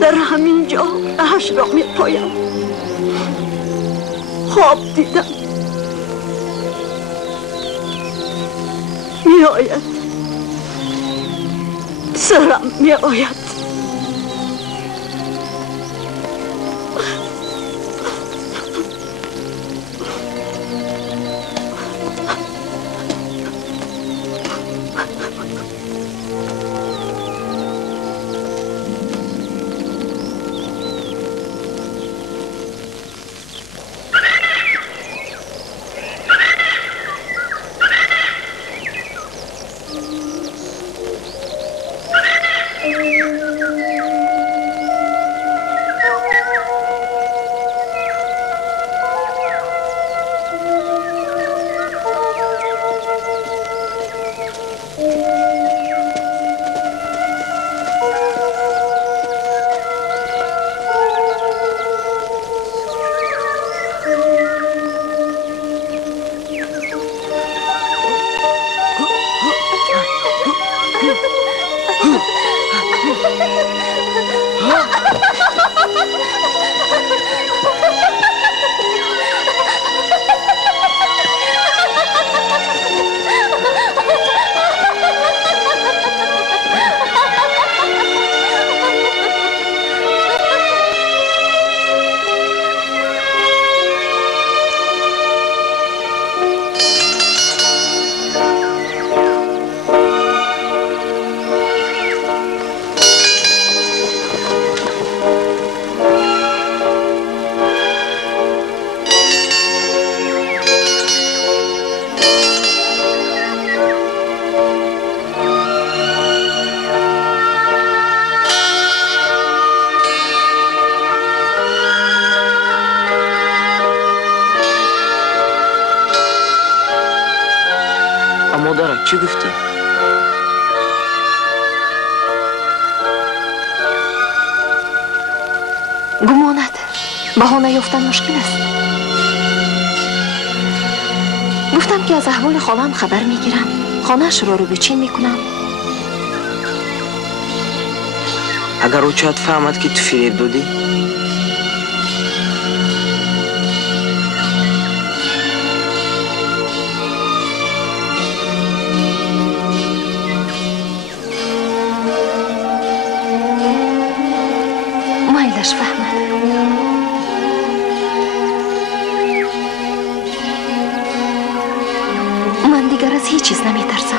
در همینجا رهش را میپایم. خواب دیدم. میآید. سرم میآید. مادرک چی گفتی؟ گمانت بهانه یافتن مشکل است. گفتم که از احوال خالم خبر میگیرم، خانه‌اش را رو به چین میکنم. اگر او چت فهمد که تو فریب دادی؟ مایلش فهمد. من دیگر از هیچ چیز نمیترسم.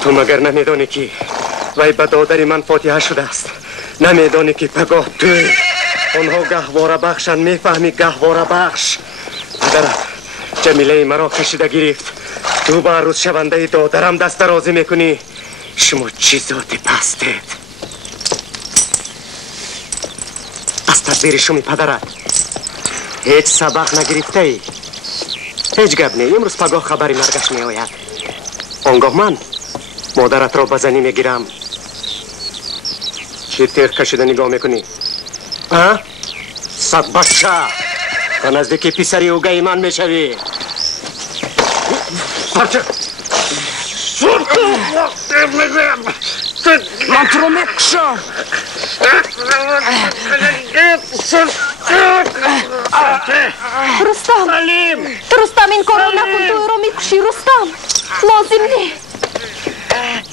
تو مگر نمیدانی که وی به دادر من فاتحه شده است؟ نمیدانی که پگاه توی آنها گهواره بخشن، میفهمی گهواره بخش؟ پدرت جمیله مرا کشیده گرفت، تو به روز شونده دادرم دست درازی میکنی. شما چی ذات پستید؟ از تدبیر شمی پدرت هیچ سبق نگرفته ای؟ هیچ گپ نی. امروز پگاه خبری مرگش می آید. آنگاه من مادرت را بزنی میگیرم. چی تیغ کشیده نگاه میکنی؟ صد بچه تا نزدیکی پیسری اوگه من میشوی. سرچه من تو رو میکشم. رستم، رستم این کارو نکن، تو رو میکشی. رستم لازم نی.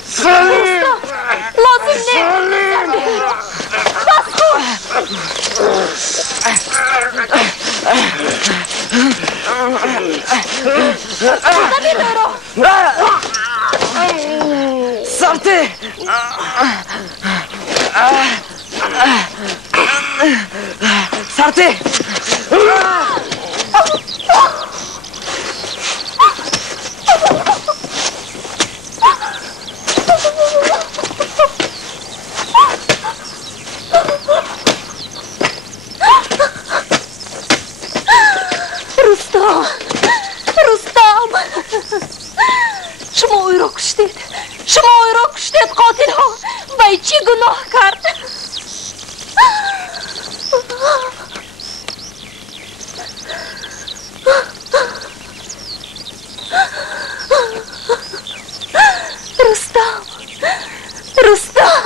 رستم لازم نی. بس کن. سرته سرته رستم، رستم، شما اوی را کشتید. شما اوی را کشتید. قاتل ها بای چی گناه کرد؟ رستم، رستم،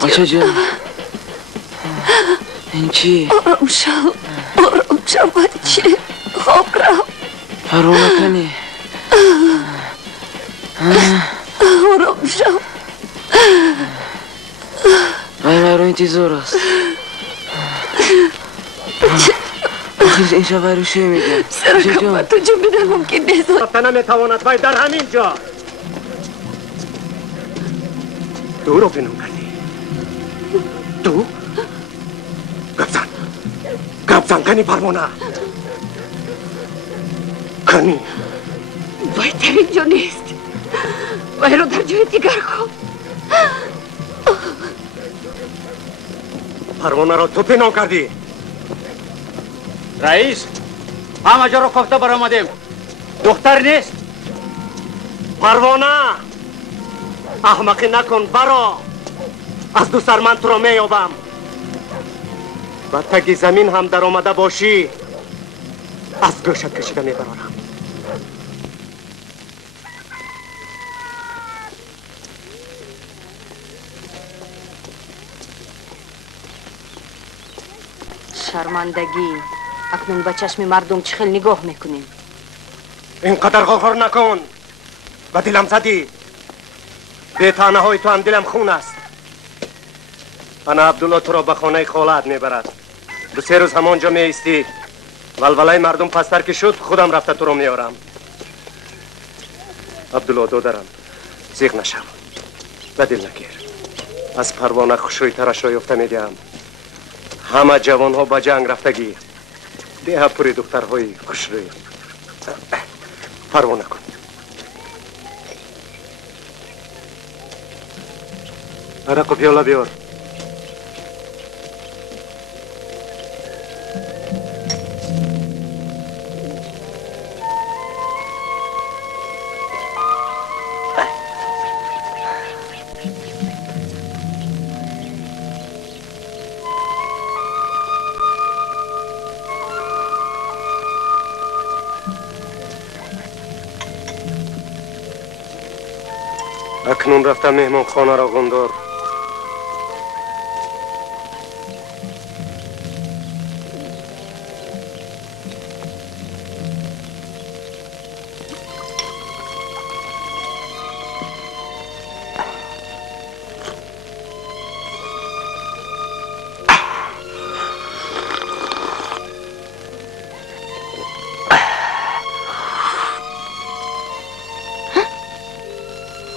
بچه جان این چی؟ آرام شو بچه. خواب رو فرو نکنی. آرام شو. وای رو انتظار است. این شبه رو شوی میگم. سرکم با تو جون بده ممکن نیست. رفته نمیتواند وای در همین جا. تو رو پنهان کردی. تو؟ گپ زن کنی پروانه. کنی وای در اینجا نیست. وای رو در جای دیگر کن. پروانه را تو پنهان کردی. رئیس همه جا رو کفته برآمدیم. دختر نیست. پروانه احمقی نکن برا. از دو سر من تو را میابم. و تگی زمین هم در آمده باشی از گوشت کشیده میبرارم. شرمندگی. اکنون به چشم مردم چه خیل نگاه میکنیم. اینقدر غرغر نکن. و دلم زدی. به تانه های تو هم دلم خون است. انا عبدالله تو را به خانه خالت میبرد. 2-3 روز همانجا میستی. ولولای مردم پستر که شد خودم رفته تو را میارم. عبدالله دادرم زیغ نشم. به دل نگیر. از پروانه خوشوی ترش را یافته میدیم. همه جوان ها به جنگ رفتگی. ده پوری دخترهای خوشروی. پروانه کن. عرق و پیاله بیار. اکنون رفته مهمان خانه را گندار.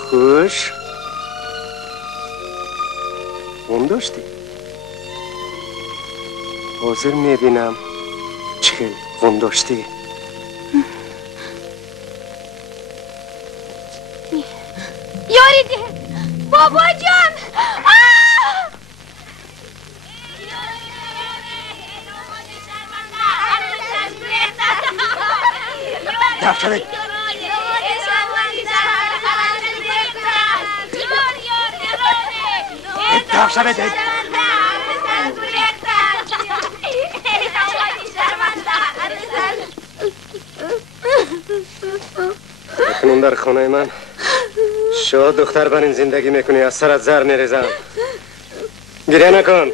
خوش اون داشتی؟ حاضر میبینم چه اون داشتی؟ یاری ده بابا جان. دفت شده دفت شده اکنون در خانه من شاد دختر برین زندگی میکنی. از سرت زر میریزم. گریه نکن.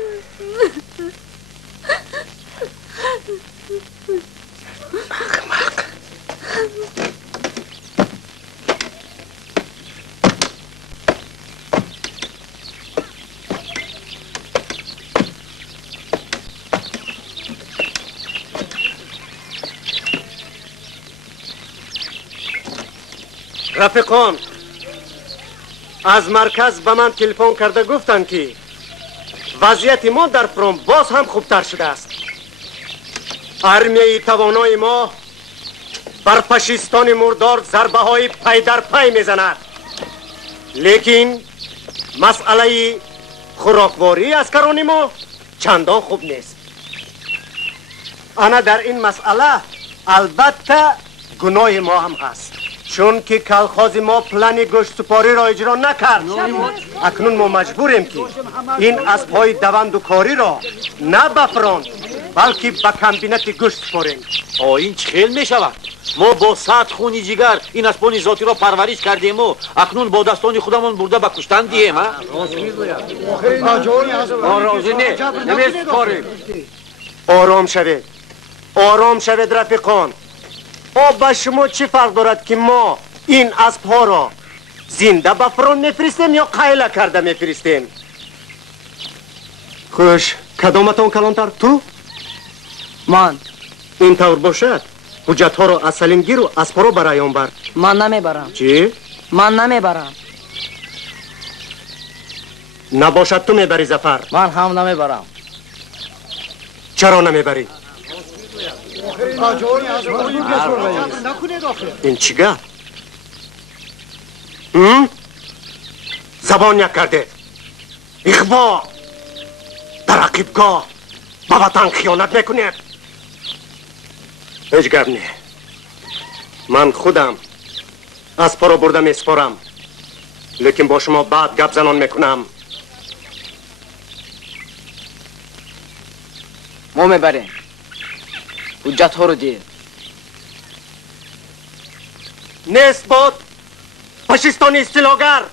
رفیقان از مرکز به من تلفن کرده گفتند که وضعیت ما در فرانک باز هم خوبتر شده است. ارمیه توانای ما بر فاشیستان مردار ضربه های پی در پی میزند. لیکن مسئله خوراکواری اسکران ما چندان خوب نیست. انا در این مسئله البته گناه ما هم هست، چون که کلخاز ما پلن گوشت سپاری را اجرا نکرد. اکنون ما مجبوریم که این اسبهای دوند و کاری را نه بفران بلکه به کمبینت گوشت سپاریم. این چه خیل می شود؟ ما با 100 خونی جگر این اسبان ذاتی را پرورش کردیم و اکنون با دستان خودمان برده به کشتن دیم. راضی نه نمیست کاریم. آرام شوید، آرام شوید رفیقان. به شما چه فرق دارد که ما این اسبها را زنده به فران میفرستیم یا قیله کرده میفرستیم؟ خوش، کدامتان کلانتر؟ تو؟ من. این طور باشد حجت ها را از سلیم گیر و اسبها را برای آن بر. من نمیبرم. چی؟ من نمیبرم. نباشد تو میبری زفر. من هم نمیبرم. چرا نمیبری؟ این چیگه؟ زبان یک کرده اخوا در عقیبگاه با وطن خیانت میکنید. هیچ گپ نه. من خودم اسپا برده میسپارم لیکن با شما بعد گپ زنان میکنم. ما میبریم حجت ها رو دیر نسبت فاشیستان استیلاگر.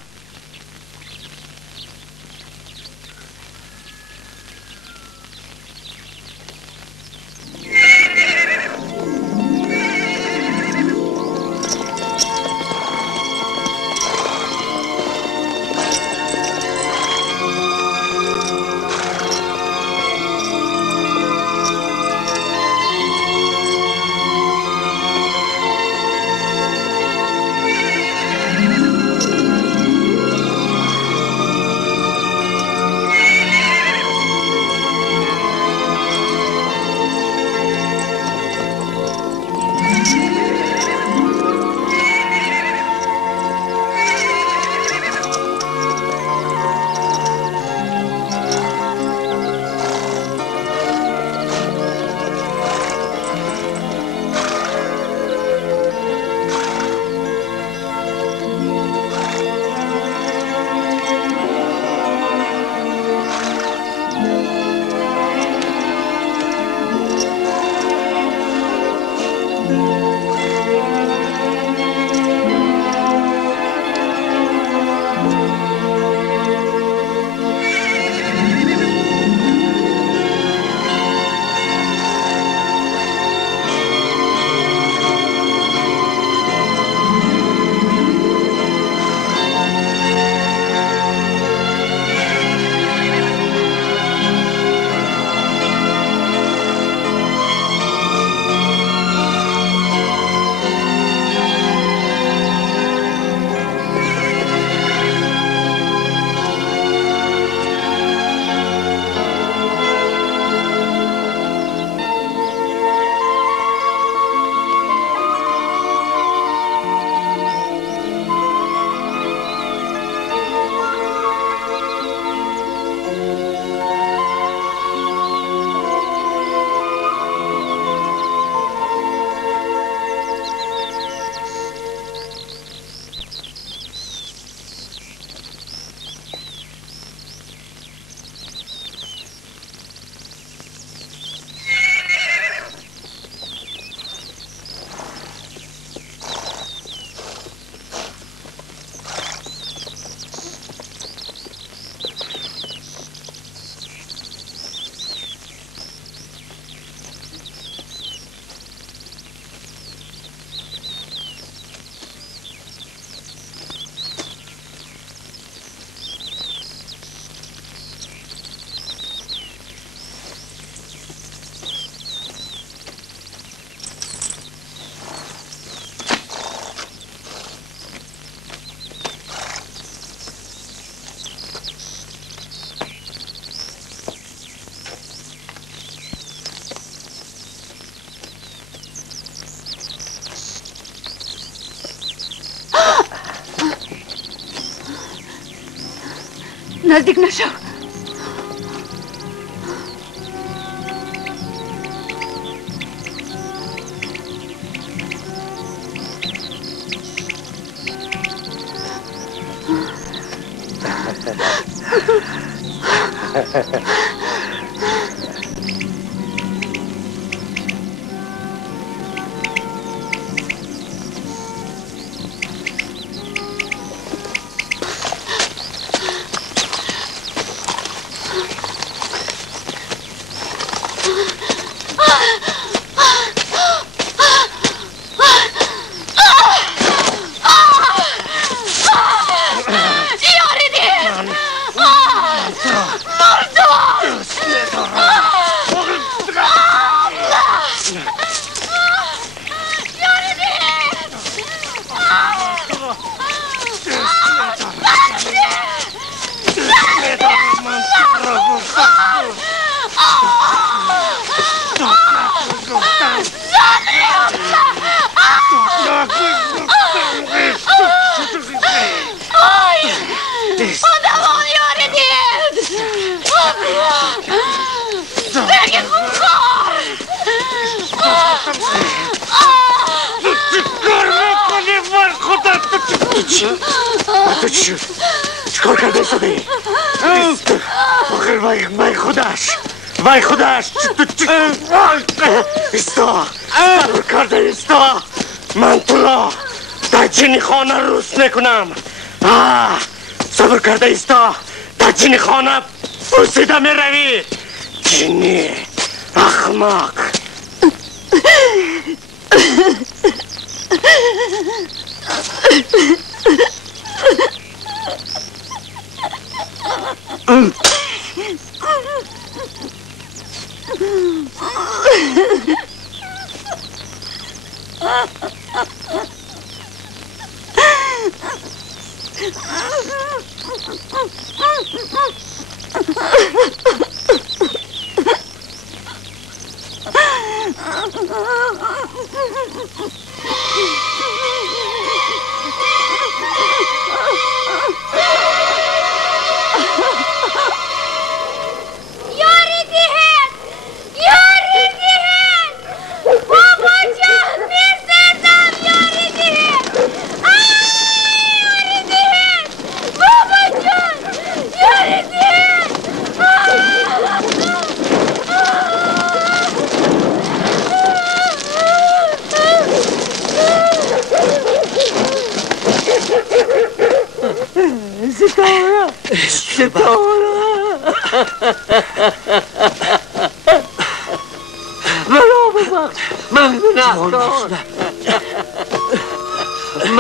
نزدیک نشو. مردم تو چی شد؟ چیکار کرده ایستاده؟ آخر وای خودش ایستا صبر کرده ایستا من تو را در جنی خانه روز نکنم صبر کرده ایستا در جنی خانه بوسیده می روی جنی احمق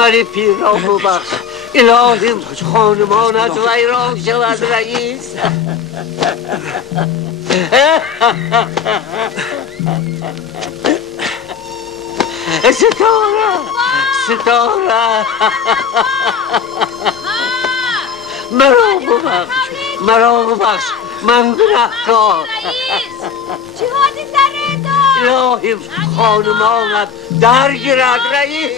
مری پیر را ببخش الهیم خانمانت ویران شود رئیس ستاره مرا ببخش من گناهکار الهیم خانمانت درگیرد رئیس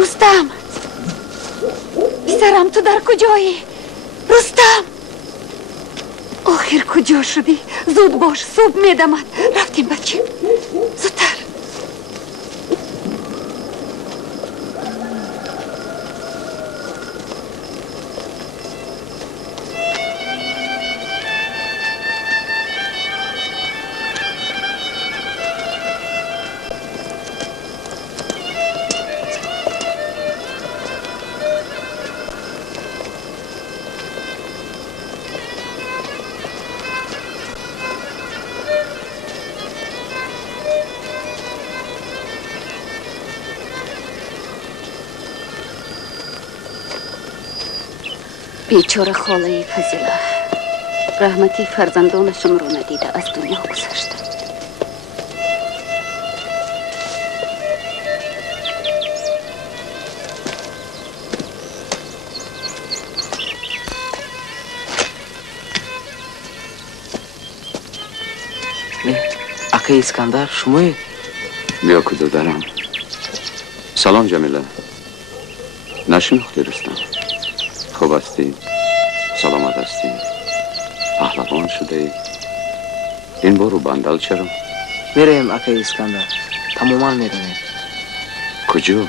رستم پسرم تو در کجایی؟ رستم آخر کجا شدی؟ زود باش صبح میدمد رفتیم بچه زودتر بیچاره خاله فضیله رحمتی فرزندانشم رو ندیده از دنیا گذشته اکا اسکندر شمایی؟ بیا کدو دارم سلام جمیله نشناختی رستم خوب هستی؟ سلامت هستی؟ پهلوان شده؟ این بارو بندل چرا؟ میریم اکا اسکندر تماما میریم کجا؟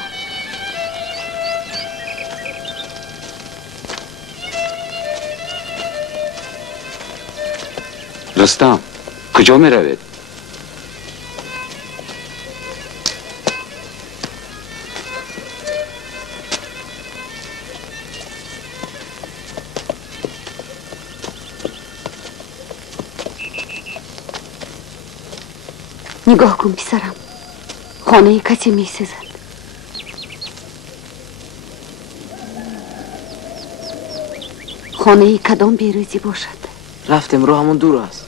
رستم کجا میروید؟ نگاه کن پسرم، خانه کسی می سزد. خانه کدام بیروزی باشد؟ رفتیم رو همون دور است.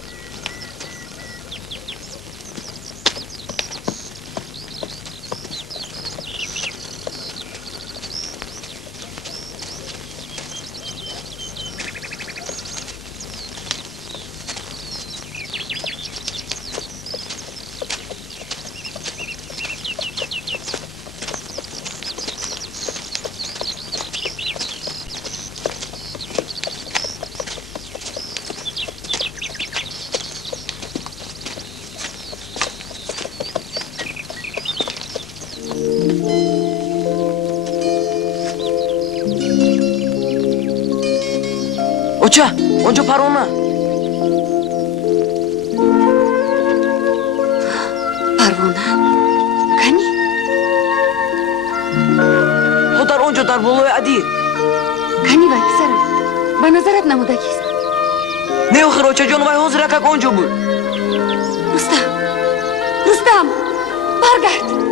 اوچه اونجا پروانه. پروانه کنی؟ او در اونجا در بالای عدی. کنی وای پسرم، به نظرت نمودگیست. نه آخر اوچه جان وای حاضر که اونجا بود. رستم برگرد.